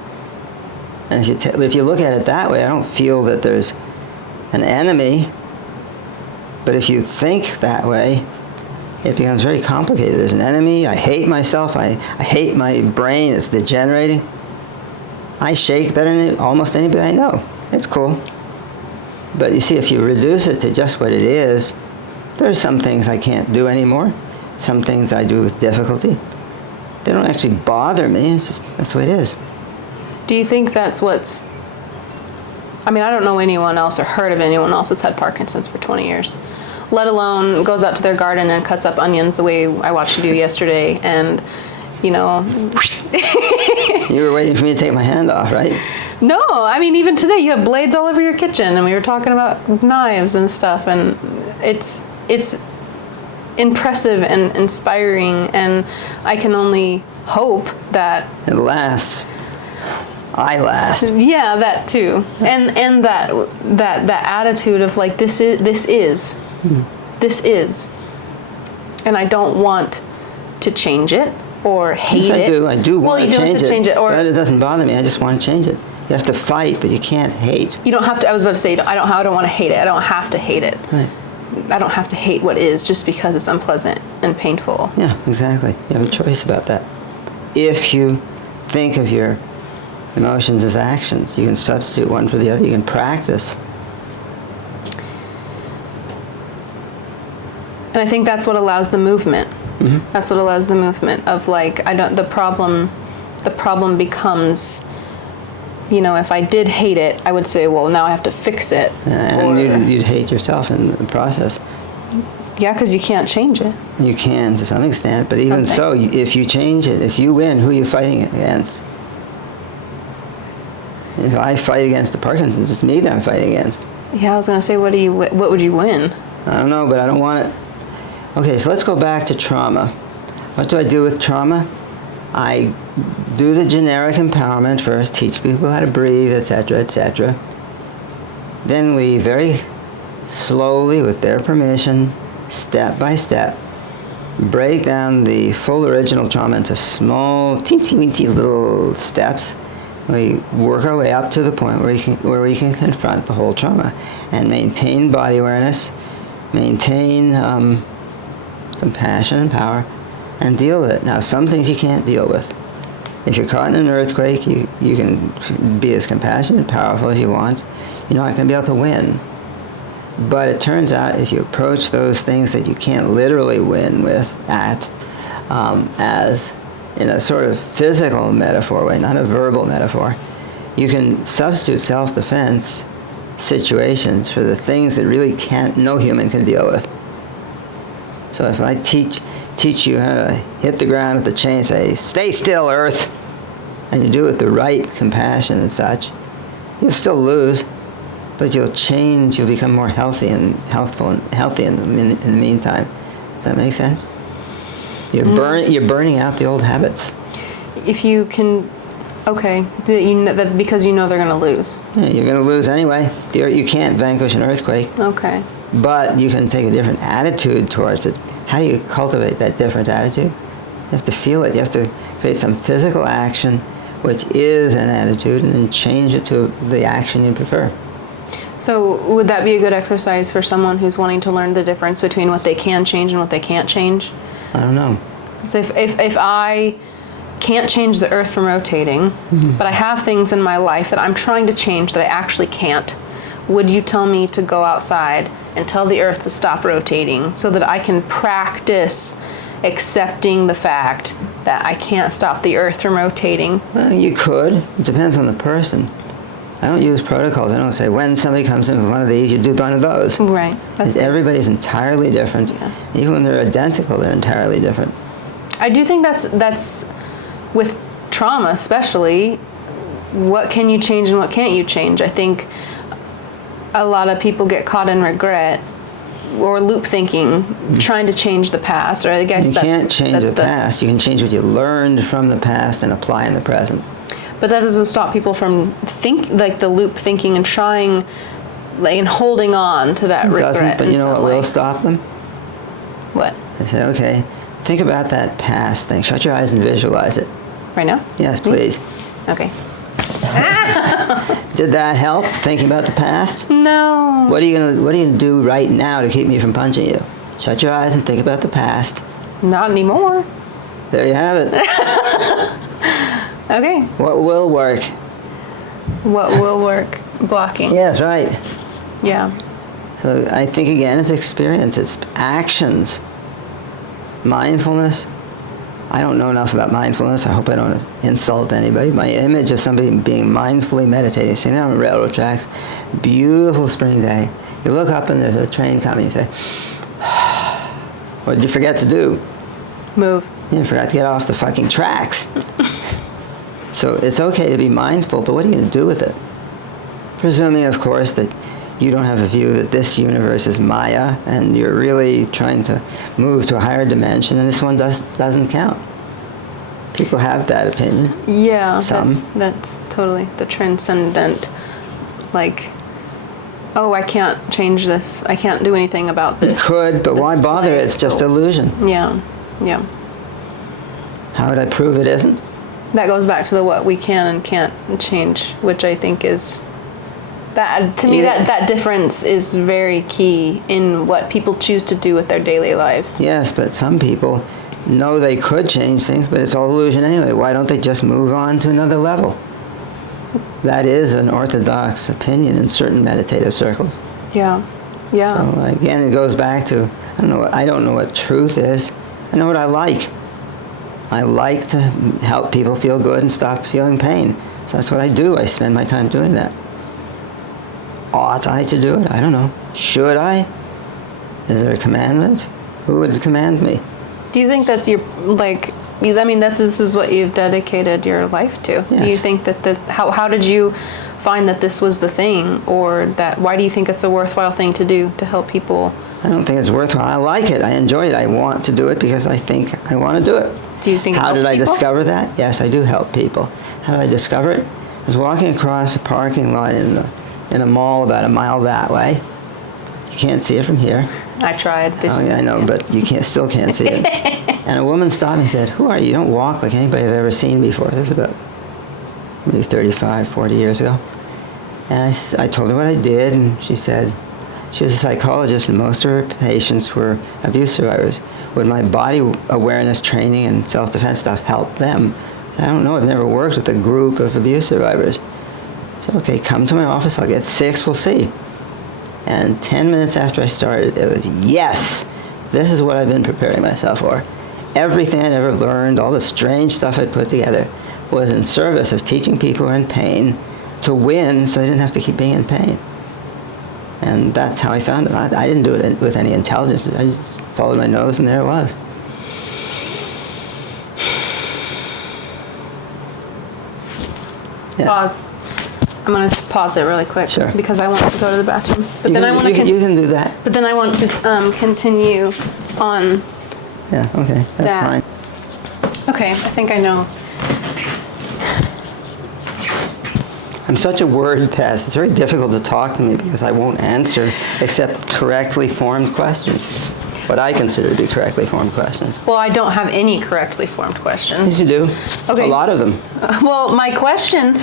And if you look at it that way, I don't feel that there's an enemy. But if you think that way, it becomes very complicated. There's an enemy. I hate myself. I hate my brain. It's degenerating. I shake better than almost anybody I know. It's cool. But you see, if you reduce it to just what it is, there's some things I can't do anymore. Some things I do with difficulty. They don't actually bother me. It's just, that's the way it is. Do you think that's what's... I mean, I don't know anyone else or heard of anyone else that's had Parkinson's for 20 years, let alone goes out to their garden and cuts up onions the way I watched you do yesterday. And, you know... You were waiting for me to take my hand off, right? No, I mean, even today you have blades all over your kitchen, and we were talking about knives and stuff, and it's impressive and inspiring, and I can only hope that it lasts. I last. Yeah, that too, and that attitude of like this is, and I don't want to change it or hate it. Yes, I do want to change it, or but it doesn't bother me. I just want to change it. You have to fight, but you can't hate. You don't have to. I was about to say I don't want to hate it. I don't have to hate it. Right. I don't have to hate what is just because it's unpleasant and painful. Yeah, exactly. You have a choice about that. If you think of your emotions as actions, you can substitute one for the other. You can practice. And I think that's what allows the movement. Mm-hmm. That's what allows the movement of like the problem becomes, you know, if I did hate it, I would say, well, now I have to fix it. And you'd hate yourself in the process. Yeah, because you can't change it. You can to some extent, but even so, if you change it, if you win, who are you fighting against? If I fight against the Parkinson's, it's me that I'm fighting against. Yeah, I was going to say, what would you win? I don't know, but I don't want it. Okay, so let's go back to trauma. What do I do with trauma? I do the generic empowerment first, teach people how to breathe, etc., etc. Then we very slowly, with their permission, step by step, break down the full original trauma into small, teensy-weensy little steps. We work our way up to the point where we can confront the whole trauma and maintain body awareness, maintain compassion and power, and deal with it. Now, some things you can't deal with. If you're caught in an earthquake, you can be as compassionate and powerful as you want. You're not going to be able to win. But it turns out if you approach those things that you can't literally win with as in a sort of physical metaphor way, not a verbal metaphor, you can substitute self-defense situations for the things that really no human can deal with. So if I teach you how to hit the ground with the chain, say, stay still, Earth, and you do it with the right compassion and such, you'll still lose, but you'll change, you'll become more healthy and healthy in the meantime. Does that make sense? You're burning out the old habits. If you can, okay, that because you know they're going to lose. Yeah, you're going to lose anyway. You can't vanquish an earthquake. Okay. But you can take a different attitude towards it. How do you cultivate that different attitude? You have to feel it. You have to create some physical action, which is an attitude, and then change it to the action you prefer. So would that be a good exercise for someone who's wanting to learn the difference between what they can change and what they can't change? I don't know. So if I can't change the earth from rotating, but I have things in my life that I'm trying to change that I actually can't, would you tell me to go outside and tell the earth to stop rotating so that I can practice accepting the fact that I can't stop the earth from rotating. Well, you could. It depends on the person. I don't use protocols. I don't say when somebody comes in with one of these, you do one of those. Right. That's good. Everybody's entirely different. Yeah. Even when they're identical, they're entirely different. I do think that's with trauma especially, what can you change and what can't you change? I think a lot of people get caught in regret or loop thinking, trying to change the past, or I guess You can't change the past. You can change what you learned from the past and apply in the present. But that doesn't stop people from the loop thinking and trying, like, and holding on to that regret. Doesn't, but you know what will stop them? What? I say, okay, think about that past thing. Shut your eyes and visualize it. Right now? Yes, please. Okay. Did that help, thinking about the past? No. What are you gonna do right now to keep me from punching you? Shut your eyes and think about the past. Not anymore. There you have it. Okay. What will work? What will work? Blocking. Yes, right. Yeah. So I think, again, it's experience, it's actions. Mindfulness. I don't know enough about mindfulness. I hope I don't insult anybody. My image of somebody being mindfully meditating, sitting on railroad tracks, beautiful spring day. You look up and there's a train coming. You say, what did you forget to do? Move. You forgot to get off the fucking tracks. So it's okay to be mindful, but what are you going to do with it? Presuming, of course, that you don't have a view that this universe is Maya, and you're really trying to move to a higher dimension, and this one doesn't count. People have that opinion. Yeah, Some. that's totally the transcendent, like, oh, I can't change this. I can't do anything about this. You could, but why bother? It's just illusion. Yeah, yeah. How would I prove it isn't? That goes back to the what we can and can't change, which I think is, that to me, that difference is very key in what people choose to do with their daily lives. Yes, but some people know they could change things, but it's all illusion anyway. Why don't they just move on to another level? That is an orthodox opinion in certain meditative circles. Yeah, yeah. So again, it goes back to, I don't know what truth is. I know what I like. I like to help people feel good and stop feeling pain. So that's what I do. I spend my time doing that. Ought I to do it? I don't know. Should I? Is there a commandment? Who would command me? Do you think that's your, like, I mean, this is what you've dedicated your life to? Yes. Do you think that how did you find that this was the thing, or that, why do you think it's a worthwhile thing to do to help people? I don't think it's worthwhile. I like it. I enjoy it. I want to do it because I think I want to do it. Do you think it How helps did I people? discover that? Yes, I do help people. How did I discover it? I was walking across a parking lot in a mall about a mile that way. You can't see it from here. I tried. Did you? Yeah, I know, but you still can't see it. And a woman stopped me and said, "Who are you? You don't walk like anybody I've ever seen before." This was about maybe 35, 40 years ago. And I told her what I did, and she said, she was a psychologist, and most of her patients were abuse survivors. Would my body awareness training and self-defense stuff help them? I don't know. I've never worked with a group of abuse survivors. So, okay, come to my office. I'll get 6. We'll see. And 10 minutes after I started, it was, yes, this is what I've been preparing myself for. Everything I'd ever learned, all the strange stuff I'd put together, was in service of teaching people who are in pain to win so they didn't have to keep being in pain. And that's how I found it. I didn't do it with any intelligence. I just followed my nose, and there it was. Yeah. Pause. I'm going to pause it really quick. Sure. Because I want to go to the bathroom. But then I want to you can do that. But then I want to continue on. Yeah, okay, that's That. fine. Okay, I think I know. I'm such a word pest. It's very difficult to talk to me because I won't answer except correctly formed questions. What I consider to be correctly formed questions. Well, I don't have any correctly formed questions. Yes, you do. Okay. A lot of them. Well, my question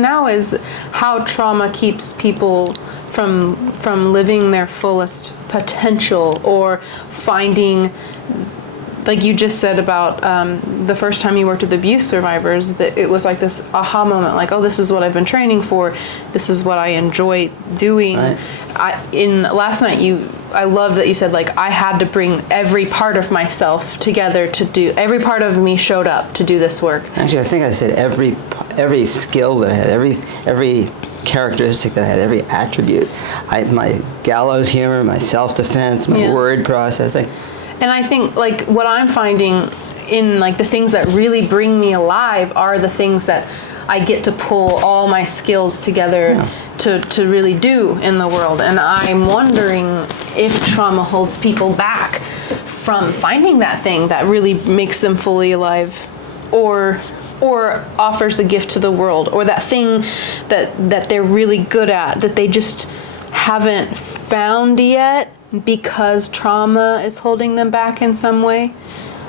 now is how trauma keeps people from living their fullest potential, or finding, like you just said about the first time you worked with abuse survivors, that it was like this aha moment, like, oh, this is what I've been training for. This is what I enjoy doing. Right. Last night I love that you said, like, I had to bring every part of myself together to do, every part of me showed up to do this work. Actually, I think I said every skill that I had, every characteristic that I had, every attribute. My gallows humor, my self-defense, my word processing. And I think, like, what I'm finding in, like, the things that really bring me alive are the things that I get to pull all my skills together to really do in the world. And I'm wondering if trauma holds people back from finding that thing that really makes them fully alive, or offers a gift to the world, or that thing that they're really good at that they just haven't found yet because trauma is holding them back in some way.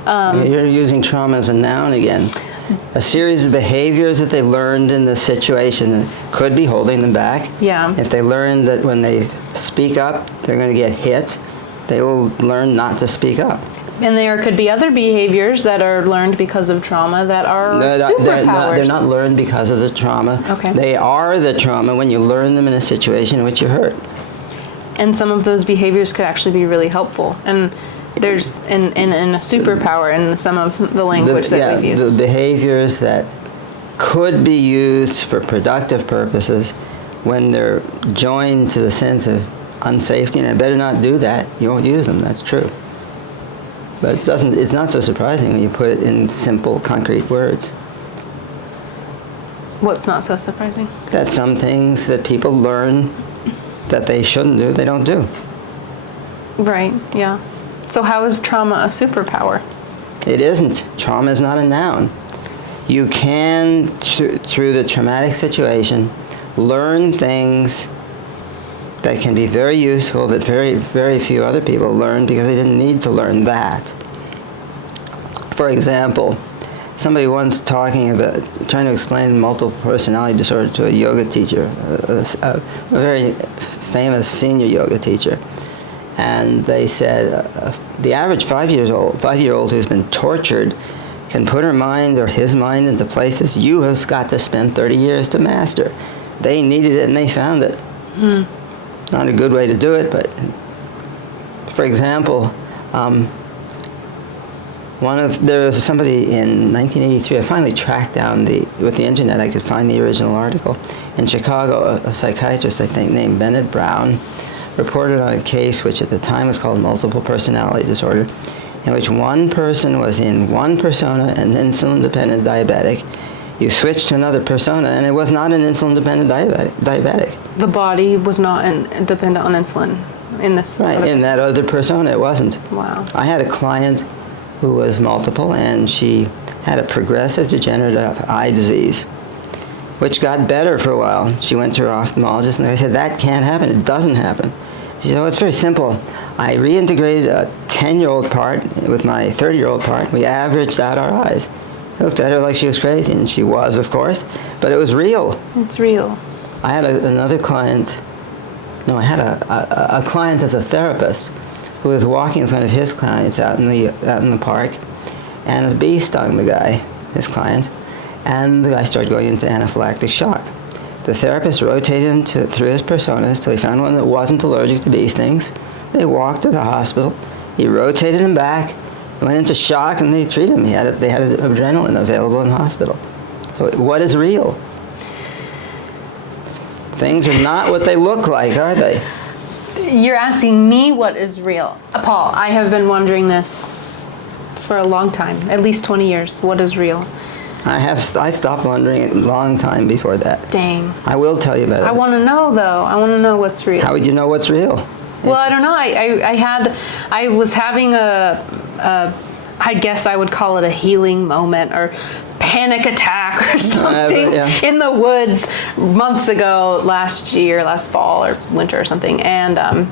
You're using trauma as a noun again. A series of behaviors that they learned in the situation could be holding them back. Yeah. If they learn that when they speak up, they're going to get hit, they will learn not to speak up. And there could be other behaviors that are learned because of trauma that are superpowers. They're not learned because of the trauma. Okay. They are the trauma when you learn them in a situation in which you're hurt. And some of those behaviors could actually be really helpful. And there's in a superpower in some of the language that we've used. The behaviors that could be used for productive purposes, when they're joined to the sense of unsafety, and I better not do that, you won't use them. That's true. But it's not so surprising when you put it in simple, concrete words. What's not so surprising? That some things that people learn that they shouldn't do, they don't do. Right, yeah. So how is trauma a superpower? It isn't. Trauma is not a noun. You can, through the traumatic situation, learn things that can be very useful that very, very few other people learn because they didn't need to learn that. For example, somebody once trying to explain multiple personality disorder to a yoga teacher, a very famous senior yoga teacher. And they said, the average 5-year-old who's been tortured can put her mind or his mind into places you have got to spend 30 years to master. They needed it and they found it. Not a good way to do it, but for example, there was somebody in 1983, I finally tracked down with the internet, I could find the original article. In Chicago, a psychiatrist, I think, named Bennett Brown, reported on a case which at the time was called multiple personality disorder, in which one person was in one persona, an insulin-dependent diabetic. You switched to another persona, and it was not an insulin-dependent diabetic. The body was not dependent on insulin in this. Right, in that other persona, it wasn't. Wow. I had a client who was multiple, and she had a progressive degenerative eye disease, which got better for a while. She went to her ophthalmologist, and I said, that can't happen. It doesn't happen. She said, well, it's very simple. I reintegrated a 10-year-old part with my 30-year-old part. We averaged out our eyes. I looked at her like she was crazy, and she was, of course, but it was real. It's real. I had another client, I had a client as a therapist who was walking in front of his clients out in the park, and a bee stung the guy, his client, and the guy started going into anaphylactic shock. The therapist rotated him through his personas till he found one that wasn't allergic to bee stings. They walked to the hospital. He rotated him back, went into shock, and they treated him. They had adrenaline available in the hospital. So what is real? Things are not what they look like, are they? You're asking me what is real. Paul, I have been wondering this for a long time, at least 20 years. What is real? I stopped wondering a long time before that. Dang. I will tell you about it. I want to know, though. I want to know what's real. How would you know what's real? Well, I don't know. I was having I guess I would call it a healing moment or panic attack or something in the woods months ago, last fall or winter or something. And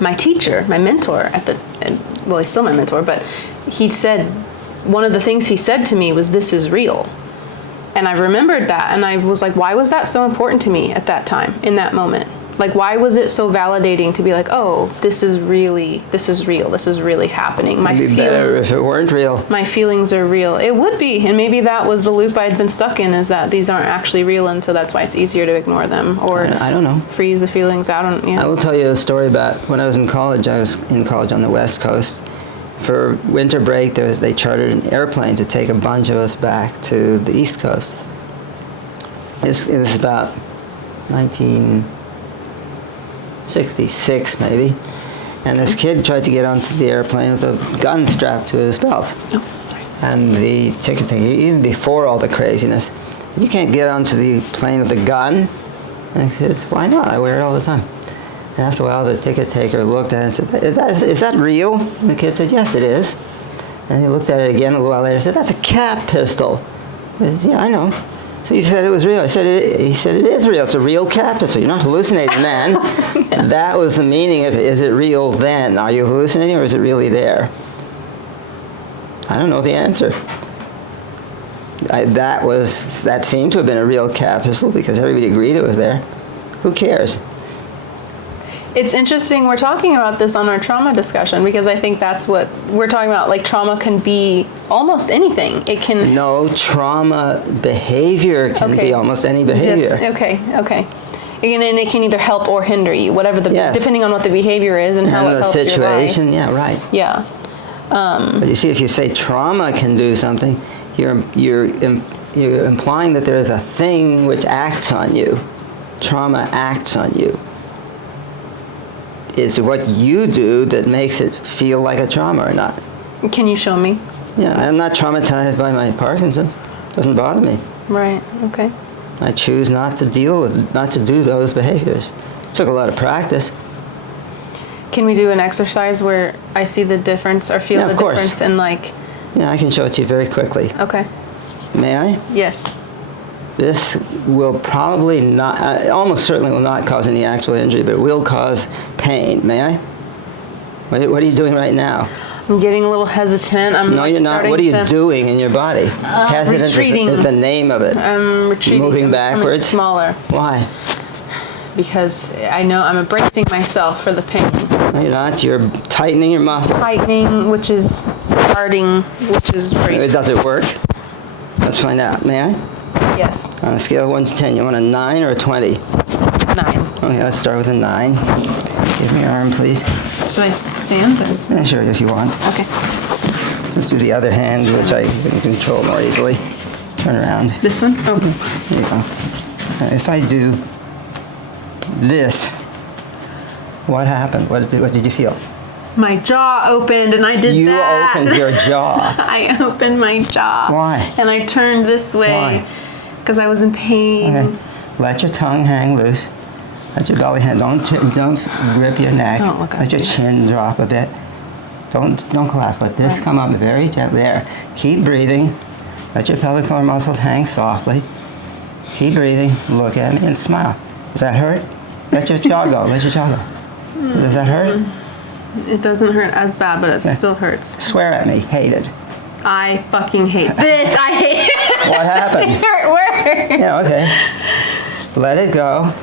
my teacher, my mentor he's still my mentor, but he said, one of the things he said to me was, this is real. And I remembered that, and I was like, why was that so important to me at that time, in that moment? Like, why was it so validating to be like, oh, this is real, this is really happening. My It'd be better feelings, if it weren't real. my feelings are real. It would be, and maybe that was the loop I'd been stuck in, is that these aren't actually real, and so that's why it's easier to ignore them or I don't know. freeze the feelings out. I will tell you a story about when I was in college. I was in college on the West Coast. For winter break, they chartered an airplane to take a bunch of us back to the East Coast. It was about 1966, maybe. And this kid tried to get onto the airplane with a gun strapped to his belt. And the ticket taker, even before all the craziness, you can't get onto the plane with a gun. And he says, why not? I wear it all the time. And after a while, the ticket taker looked at it and said, is that real? And the kid said, yes, it is. And he looked at it again a little while later and said, that's a cap pistol. He said, yeah, I know. So he said it was real. He said it is real. It's a real cap pistol. You're not hallucinating, man. Yeah. That was the meaning of it. Is it real then? Are you hallucinating or is it really there? I don't know the answer. That seemed to have been a real cap pistol because everybody agreed it was there. Who cares? It's interesting we're talking about this on our trauma discussion, because I think that's what we're talking about. Like, trauma can be almost anything. It can... No, trauma behavior can be almost any behavior. Okay. And it can either help or hinder you, whatever depending on what the behavier is and how it helps your life. The situation, yeah, right. Yeah. But you see, if you say trauma can do something, you're implying that there is a thing which acts on you. Trauma acts on you. Is what you do that makes it feel like a trauma or not. Can you show me? Yeah, I'm not traumatized by my Parkinson's. It doesn't bother me. Right, okay. I choose not to do those behaviors. It took a lot of practice. Can we do an exercise where I see the difference or feel the difference in, like... Yeah, I can show it to you very quickly. Okay. May I? Yes. This will probably not, almost certainly will not cause any actual injury, but it will cause pain. May I? What are you doing right now? I'm getting a little hesitant. No, you're not. What are you doing in your body? Hesitant retreating. Is the name of it. I'm retreating. Moving backwards? Smaller. Why? Because I know I'm bracing myself for the pain. No, you're not. You're tightening your muscles. Tightening, which is hardening, which is bracing. Does it work? Let's find out. May I? Yes. On a scale of 1 to 10, you want a 9 or a 20? 9. Okay, let's start with a 9. Give me your arm, please. Should I stand? Or? Yeah, sure, if you want. Okay. Let's do the other hand, which I can control more easily. Turn around. This one? Oh. There you go. Now, if I do this, what happened? What did you feel? My jaw opened and I did that. You opened your jaw. I opened my jaw. Why? And I turned this way. Because I was in pain. Okay. Let your tongue hang loose. Let your belly hang. Don't grip your neck. Oh, okay. Let your chin drop a bit. Don't collapse. Let this come up very gently. There. Keep breathing. Let your pelvic floor muscles hang softly. Keep breathing. Look at me and smile. Does that hurt? Let your jaw go. Let your jaw go. Does that hurt? It doesn't hurt as bad, but it still hurts. Swear at me. Hate it. I fucking hate this. I hate it. What happened? It hurt worse. Yeah, okay. Let it go.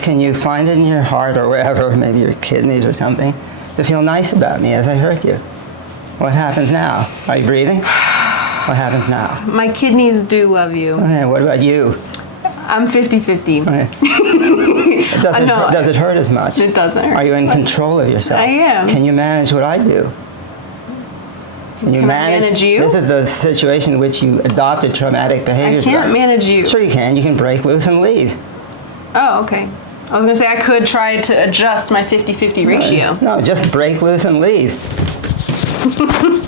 Can you find it in your heart or wherever, maybe your kidneys or something, to feel nice about me as I hurt you? What happens now? Are you breathing? What happens now? My kidneys do love you. Okay, what about you? I'm 50-50. Okay. Does it hurt as much? It doesn't hurt. Are you in control of yourself? I am. Can you manage what I do? Can you manage you? This is the situation in which you adopted traumatic behaviors. I can't manage you. Sure you can. You can break loose and leave. Oh, okay. I was going to say I could try to adjust my 50-50 ratio. No, just break loose and leave.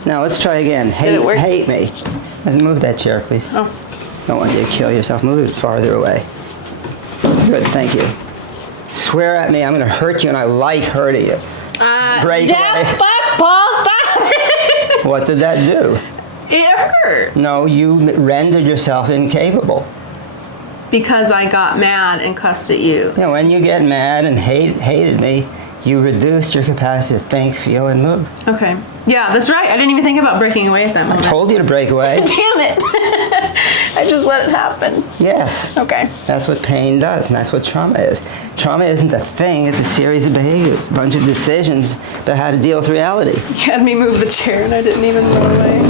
Now let's try again. Hate me. Let's move that chair, please. Oh. Don't want you to kill yourself. Move it farther away. Good, thank you. Swear at me. I'm going to hurt you, and I like hurting you. Break away. Fuck, Paul, stop. What did that do? It hurt. No, you rendered yourself incapable. Because I got mad and cussed at you. You know, when you get mad and hated me, you reduced your capacity to think, feel, and move. Okay. Yeah, that's right. I didn't even think about breaking away at that moment. I told you to break away. Damn it. I just let it happen. Yes. Okay. That's what pain does, and that's what trauma is. Trauma isn't a thing, it's a series of behaviors, a bunch of decisions about how to deal with reality. You had me move the chair and I didn't even roll away.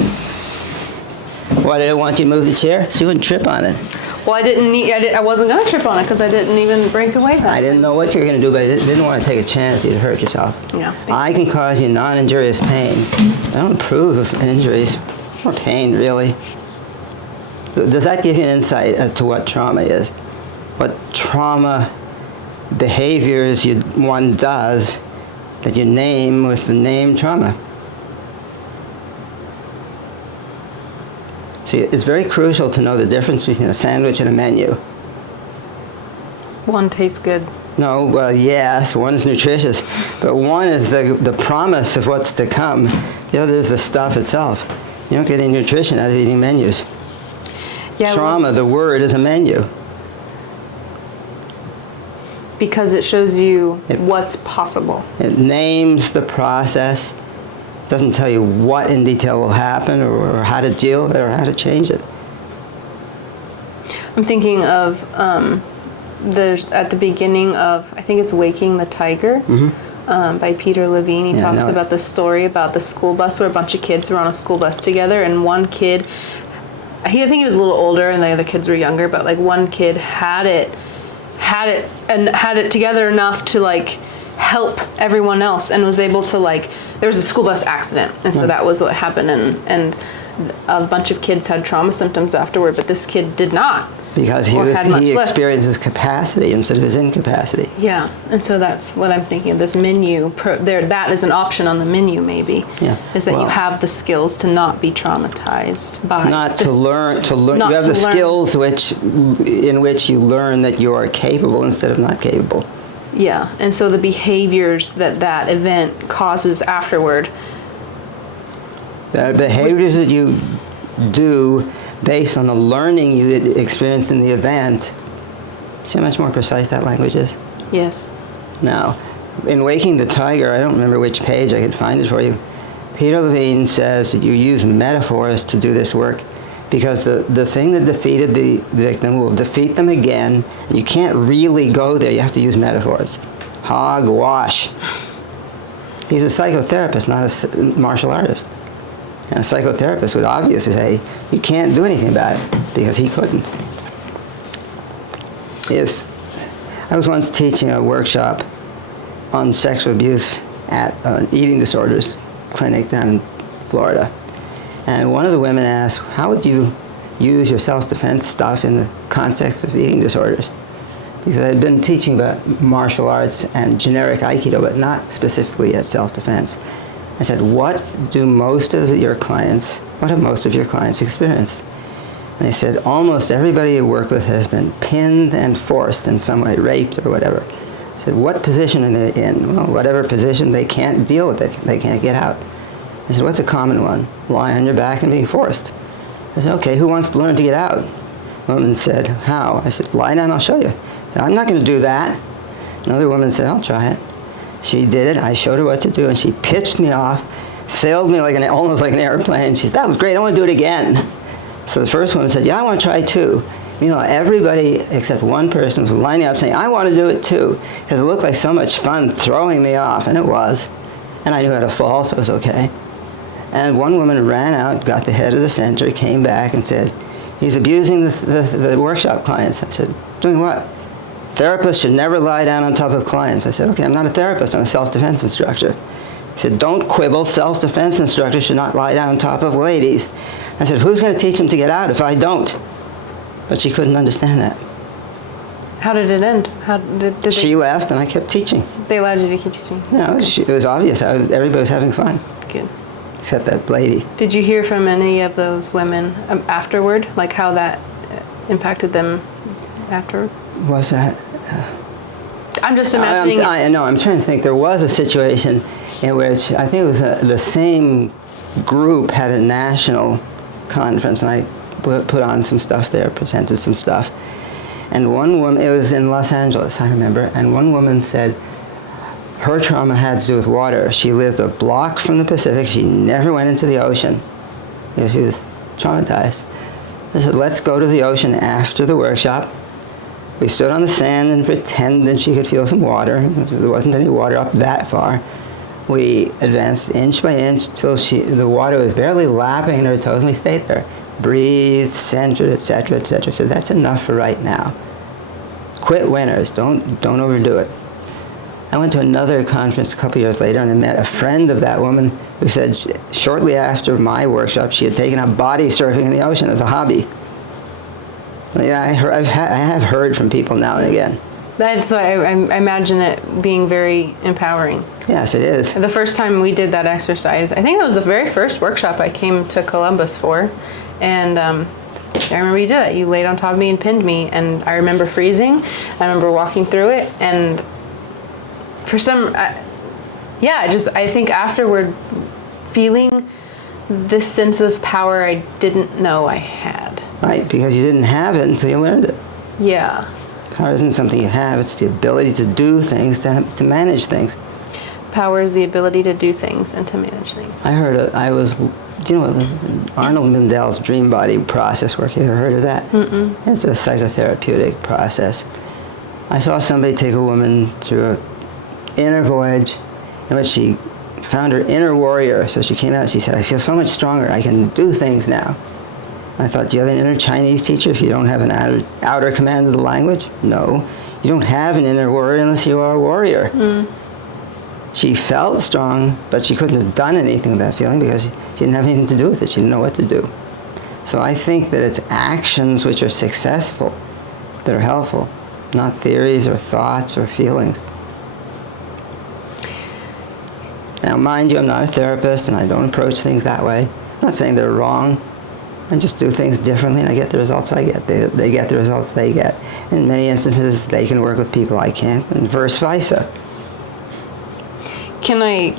Why did I want you to move the chair? So you wouldn't trip on it. Well, I wasn't going to trip on it because I didn't even break away from it. I didn't know what you were going to do, but I didn't want to take a chance you'd hurt yourself. Yeah. I can cause you non-injurious pain. I don't approve of injuries or pain, really. Does that give you an insight as to what trauma is? What trauma behaviors one does that you name with the name trauma? See, it's very crucial to know the difference between a sandwich and a menu. One tastes good. No, well, yes, one's nutritious, but one is the promise of what's to come. The other is the stuff itself. You don't get any nutrition out of eating menus. Yeah, Trauma, the word, is a menu. Because it shows you what's possible. It names the process. It doesn't tell you what in detail will happen or how to deal with it or how to change it. I'm thinking of there's at the beginning of, I think it's Waking the Tiger, by Peter Levine. He talks about the story about the school bus where a bunch of kids were on a school bus together, and one kid, I think he was a little older and the other kids were younger, but like one kid had it together enough to like help everyone else and was able to like, there was a school bus accident, and so that was what happened, and a bunch of kids had trauma symptoms afterward, but this kid did not. Because he experiences capacity instead of his incapacity. Yeah, and so that's what I'm thinking of, this menu. That is an option on the menu, maybe. Yeah. Is that you have the skills to not be traumatized by. Not to learn. You have the skills in which you learn that you are capable instead of not capable. Yeah, and so the behaviors that event causes afterward. The behaviors that you do based on the learning you experienced in the event. See how much more precise that language is? Yes. Now, in Waking the Tiger, I don't remember which page, I could find it for you. Peter Levine says that you use metaphors to do this work because the thing that defeated the victim will defeat them again, and you can't really go there. You have to use metaphors. Hogwash. He's a psychotherapist, not a martial artist. And a psychotherapist would obviously say, you can't do anything about it, because he couldn't. I was once teaching a workshop on sexual abuse at an eating disorders clinic down in Florida. And one of the women asked, how would you use your self-defense stuff in the context of eating disorders? Because I'd been teaching about martial arts and generic Aikido, but not specifically at self-defense. I said, what have most of your clients experienced? And they said, almost everybody you work with has been pinned and forced in some way, raped or whatever. I said, what position are they in? Well, whatever position they can't deal with it, they can't get out. I said, what's a common one? Lying on your back and being forced. I said, okay, who wants to learn to get out? The woman said, how? I said, lie down, I'll show you. I said, I'm not going to do that. Another woman said, I'll try it. She did it. I showed her what to do, and she pitched me off, sailed me almost like an airplane. She said, that was great. I want to do it again. So the first woman said, yeah, I want to try too. Everybody except one person was lining up saying, I want to do it too, because it looked like so much fun throwing me off, and it was. And I knew how to fall, so it was okay. And one woman ran out, got the head of the center, came back and said, he's abusing the workshop clients. I said, doing what? Therapists should never lie down on top of clients. I said, okay, I'm not a therapist, I'm a self-defense instructor. He said, don't quibble, self-defense instructors should not lie down on top of ladies. I said, who's going to teach them to get out if I don't? But she couldn't understand that. How did it end? She left and I kept teaching. They allowed you to keep teaching? No, it was obvious. Everybody was having fun. Good. Except that lady. Did you hear from any of those women afterward, like how that impacted them afterward? Was that? I'm just imagining. I'm trying to think. There was a situation in which I think it was the same group had a national conference, and I put on some stuff there, presented some stuff. And one woman, it was in Los Angeles, I remember, and one woman said her trauma had to do with water. She lived a block from the Pacific. She never went into the ocean because she was traumatized. I said, let's go to the ocean after the workshop. We stood on the sand and pretended she could feel some water. There wasn't any water up that far. We advanced inch by inch till the water was barely lapping her toes, and we stayed there. Breathed, centered, etc., etc. So that's enough for right now. Quit winners. Don't overdo it. I went to another conference a couple years later, and I met a friend of that woman who said shortly after my workshop she had taken up body surfing in the ocean as a hobby. Yeah, I have heard from people now and again. That's why I imagine it being very empowering. Yes, it is. The first time we did that exercise, I think that was the very first workshop I came to Columbus for. And I remember you did it. You laid on top of me and pinned me. And I remember freezing. I remember walking through it. And for some, I think afterward, feeling this sense of power I didn't know I had. Right, because you didn't have it until you learned it. Yeah. Power isn't something you have, it's the ability to do things, to manage things. Power is the ability to do things and to manage things. Do you know what Arnold Mindell's dream body process work? You ever heard of that? Mm-mm. It's a psychotherapeutic process. I saw somebody take a woman through an inner voyage in which she found her inner warrior. So she came out and she said, I feel so much stronger, I can do things now. I thought, do you have an inner Chinese teacher if you don't have an outer command of the language? No. You don't have an inner warrior unless you are a warrior. Mm. She felt strong, but she couldn't have done anything with that feeling because she didn't have anything to do with it. She didn't know what to do. So I think that it's actions which are successful that are helpful, not theories or thoughts or feelings. Now, mind you, I'm not a therapist and I don't approach things that way. I'm not saying they're wrong. I just do things differently and I get the results I get. They get the results they get. In many instances, they can work with people I can't, and vice versa. Can I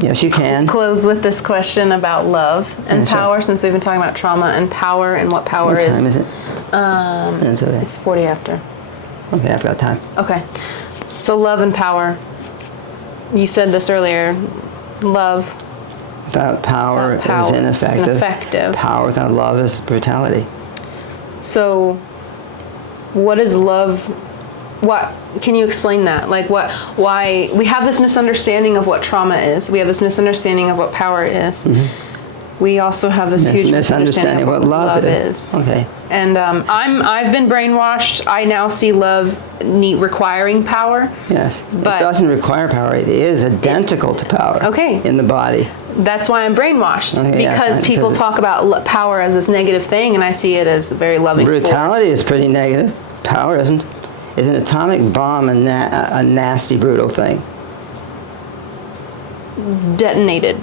yes, you can. Close with this question about love and power, sure. Since we've been talking about trauma and power and what power is. What time is it? It's 40 after. Okay, I've got time. Okay. So love and power. You said this earlier. Love without power is ineffective. Power without love is brutality. So what is love? What can you explain that? Like why we have this misunderstanding of what trauma is. We have this misunderstanding of what power is. Mm-hmm. We also have this huge misunderstanding of what love is. Okay. And I've been brainwashed. I now see love requiring power. Yes. But it doesn't require power. It is identical to power. Okay. In the body. That's why I'm brainwashed, because people talk about power as this negative thing, and I see it as a very loving Brutality is pretty negative. Power isn't. Is an atomic bomb a nasty, brutal thing? Detonated.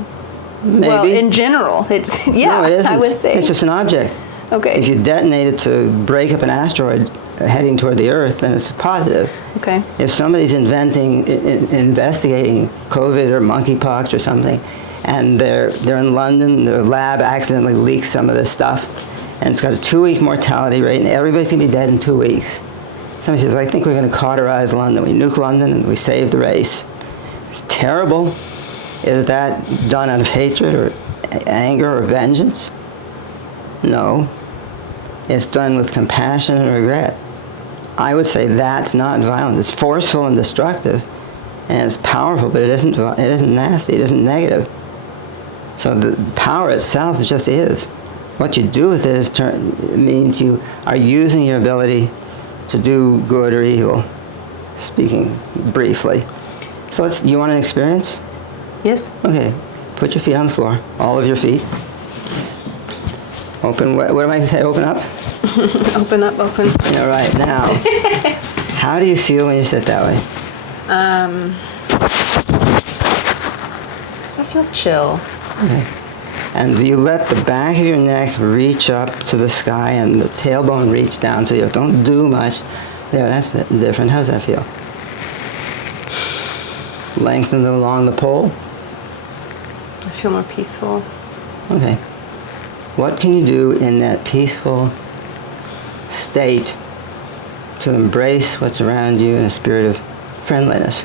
Maybe. Well, in general, it's, yeah, no, it isn't. I would say. It's just an object. Okay. If you detonate it to break up an asteroid heading toward the Earth, then it's positive. Okay. If somebody's investigating COVID or monkeypox or something, and they're in London, their lab accidentally leaks some of this stuff, and it's got a 2-week mortality rate, and everybody's going to be dead in 2 weeks. Somebody says, I think we're going to cauterize London. We nuke London and we save the race. It's terrible. Is that done out of hatred or anger or vengeance? No. It's done with compassion and regret. I would say that's not violent. It's forceful and destructive, and it's powerful, but it isn't nasty. It isn't negative. So the power itself just is. What you do with it means you are using your ability to do good or evil, speaking briefly. So you want an experience? Yes. Okay, put your feet on the floor, all of your feet. Open, what am I going to say, open up? Open up, open. Yeah, right, now, how do you feel when you sit that way? I feel chill. Okay. And you let the back of your neck reach up to the sky and the tailbone reach down, so you don't do much. There, that's different. How does that feel? Lengthen along the pole. I feel more peaceful. Okay. What can you do in that peaceful state to embrace what's around you in a spirit of friendliness?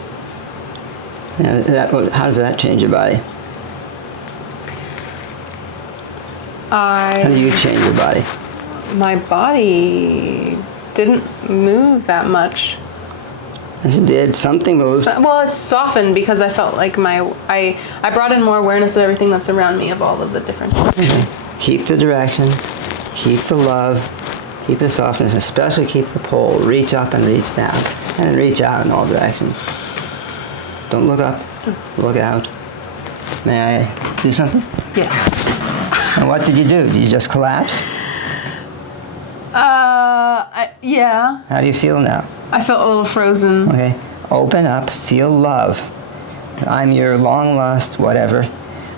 How does that change your body? How do you change your body? my body didn't move that much. Yes, it did. Something moved. Well, it's softened because I felt like I brought in more awareness of everything that's around me, of all of the different things. Keep the directions, keep the love, keep the softness, especially keep the pole. Reach up and reach down, and then reach out in all directions. Don't look up, look out. May I do something? Yes. And what did you do? Did you just collapse? Yeah. How do you feel now? I felt a little frozen. Okay, open up, feel love. I'm your long lost whatever.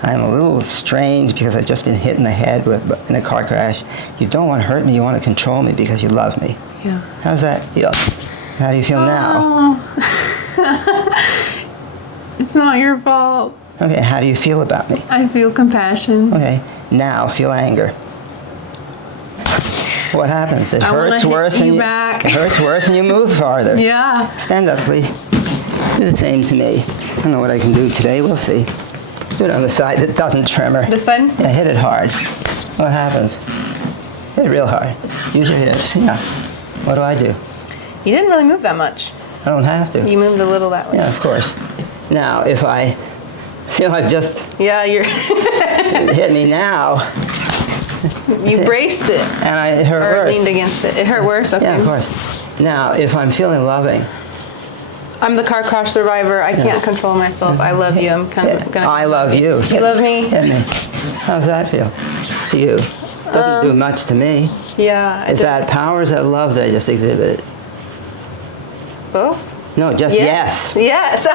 I'm a little strange because I've just been hit in the head in a car crash. You don't want to hurt me, you want to control me because you love me. Yeah. How's that feel? How do you feel now? It's not your fault. Okay, how do you feel about me? I feel compassion. Okay, now feel anger. What happens? It I wanna hurts hit worse you and back. it hurts worse and you move farther. Yeah. Stand up, please. Do the same to me. I don't know what I can do today. We'll see. Do it on the side that doesn't tremor. This side? Yeah, hit it hard. What happens? Hit it real hard. Use your hips. Yeah. What do I do? You didn't really move that much. I don't have to. You moved a little that way. Yeah, of course. Now, if I feel I've just Yeah, you're. hit me now, You braced it. and it hurt Or worse. leaned against it. It hurt worse. Okay. Yeah, of course. Now, if I'm feeling loving, I'm the car crash survivor. I can't control myself. I love you. I'm kind of gonna. I love you. You love me? Hit me. How's that feel to you? Doesn't do much to me. Yeah. Is that power or is that love that I just exhibited? both? No, just yes. Yes.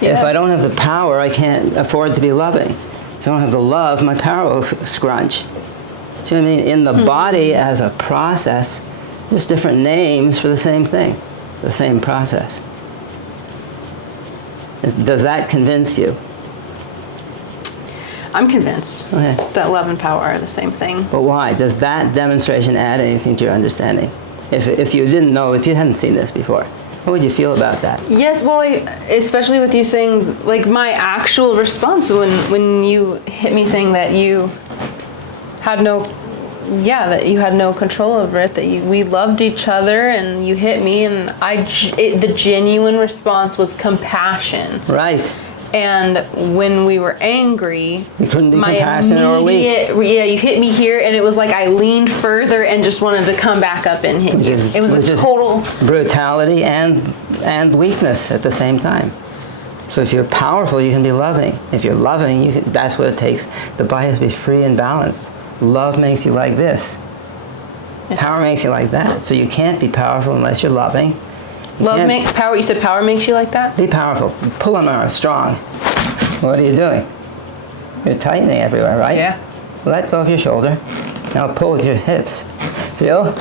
If I don't have the power, I can't afford to be loving. If I don't have the love, my power will scrunch. See what I mean? In the body as a process, there's different names for the same thing, the same process. Does that convince you? I'm convinced Okay. that love and power are the same thing. But why? Does that demonstration add anything to your understanding? If you didn't know, if you hadn't seen this before, what would you feel about that? Yes, well, especially with you saying, like, my actual response when you hit me saying that you had no, that you had no control over it, that we loved each other, and you hit me, and the genuine response was compassion. Right. And when we were angry, You couldn't be compassionate or weak. You hit me here, and it was like I leaned further and just wanted to come back up and hit you. It was a total brutality and weakness at the same time. So if you're powerful, you can be loving. If you're loving, that's what it takes. The body has to be free and balanced. Love makes you like this. Power makes you like that. So you can't be powerful unless you're loving. Power. You said power makes you like that? Be powerful. Pull on arm, strong. What are you doing? You're tightening everywhere, right? Yeah. Let go of your shoulder. Now pull with your hips. Feel?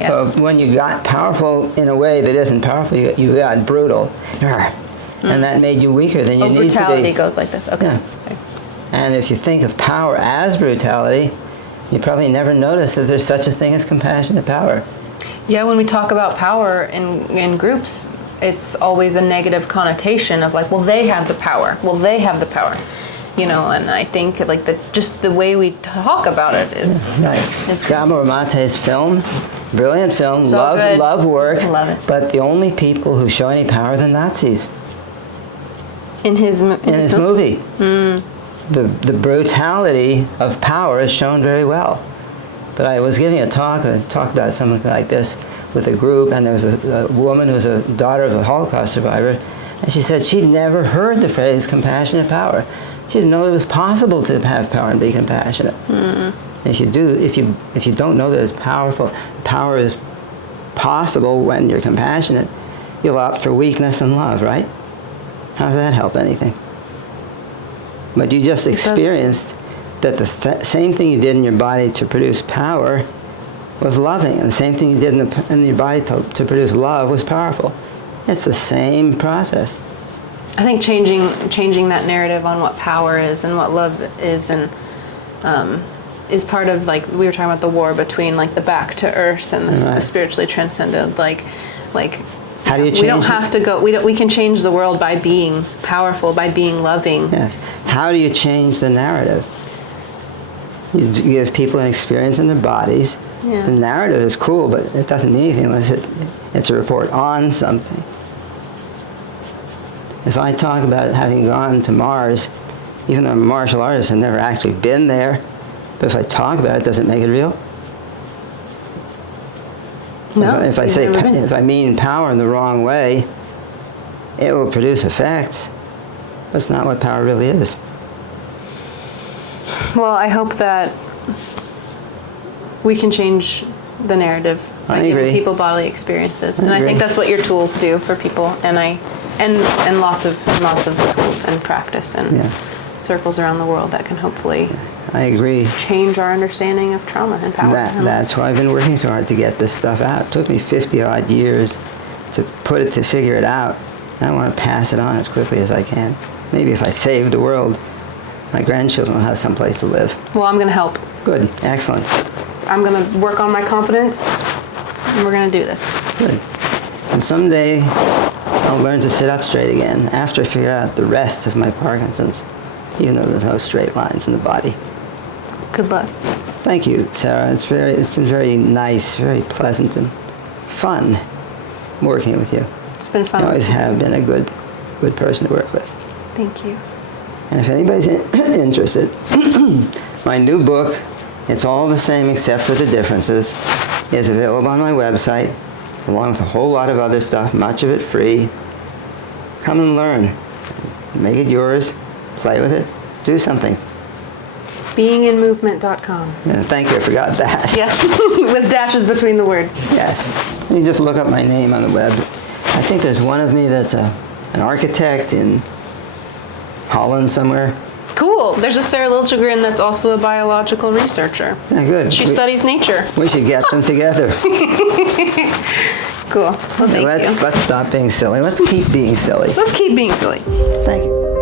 Yeah. So when you got powerful in a way that isn't powerful, you got brutal. And that made you weaker than you need to be. Brutality goes like this. Okay. Yeah. Sorry. And if you think of power as brutality, you probably never noticed that there's such a thing as compassionate power. Yeah, when we talk about power in groups, it's always a negative connotation of like, well, they have the power. Well, they have the power. You know, and I think like just the way we talk about it is Gabor Mate's film, brilliant film, So good. love work. Love it. But the only people who show any power are the Nazis in his movie. The brutality of power is shown very well. But I was giving a talk about something like this with a group, and there was a woman who was a daughter of a Holocaust survivor, and she said she'd never heard the phrase compassionate power. She didn't know it was possible to have power and be compassionate. If you don't know that it's powerful, power is possible when you're compassionate, you'll opt for weakness and love, right? How does that help anything? But you just experienced that the same thing you did in your body to produce power was loving, and the same thing you did in your body to produce love was powerful. It's the same process. I think changing that narrative on what power is and what love is, and is part of, like, we were talking about the war between like the back to earth and the spiritually transcended. Like how do you change? We don't have to go. We can change the world by being powerful, by being loving. Yes. How do you change the narrative? You give people an experience in their bodies. Yeah. The narrative is cool, but it doesn't mean anything unless it's a report on something. If I talk about having gone to Mars, even though I'm a martial artist, I've never actually been there, but if I talk about it, does it make it real? No. If I mean power in the wrong way, it will produce effects. That's not what power really is. Well, I hope that we can change the narrative by giving people bodily experiences, and I think that's what your tools do for people. And lots of tools and practice and circles around the world that can hopefully. I agree. Change our understanding of trauma and power. That's why I've been working so hard to get this stuff out. It took me 50 odd years to figure it out. I want to pass it on as quickly as I can. Maybe if I save the world, my grandchildren will have some place to live. Well, I'm going to help. Good. Excellent. I'm going to work on my confidence, and we're going to do this. Good. And someday, I'll learn to sit up straight again after I figure out the rest of my Parkinson's, even though there's no straight lines in the body. Good luck. Thank you, Sarah. It's been very nice, very pleasant, and fun working with you. It's been fun. You always have been a good person to work with. Thank you. And if anybody's interested, my new book, It's All the Same Except for the Differences, is available on my website, along with a whole lot of other stuff, much of it free. Come and learn. Make it yours. Play with it. Do something. Beinginmovement.com. Yeah, thank you, I forgot that. Yeah, with dashes between the words. Yes. You just look up my name on the web. I think there's one of me that's an architect in Holland somewhere. Cool. There's a Sarah Lilchegren that's also a biological researcher. Yeah, good. She studies nature. We should get them together. Cool. Well, thank you. Let's stop being silly. Let's keep being silly. Let's keep being silly. Thank you.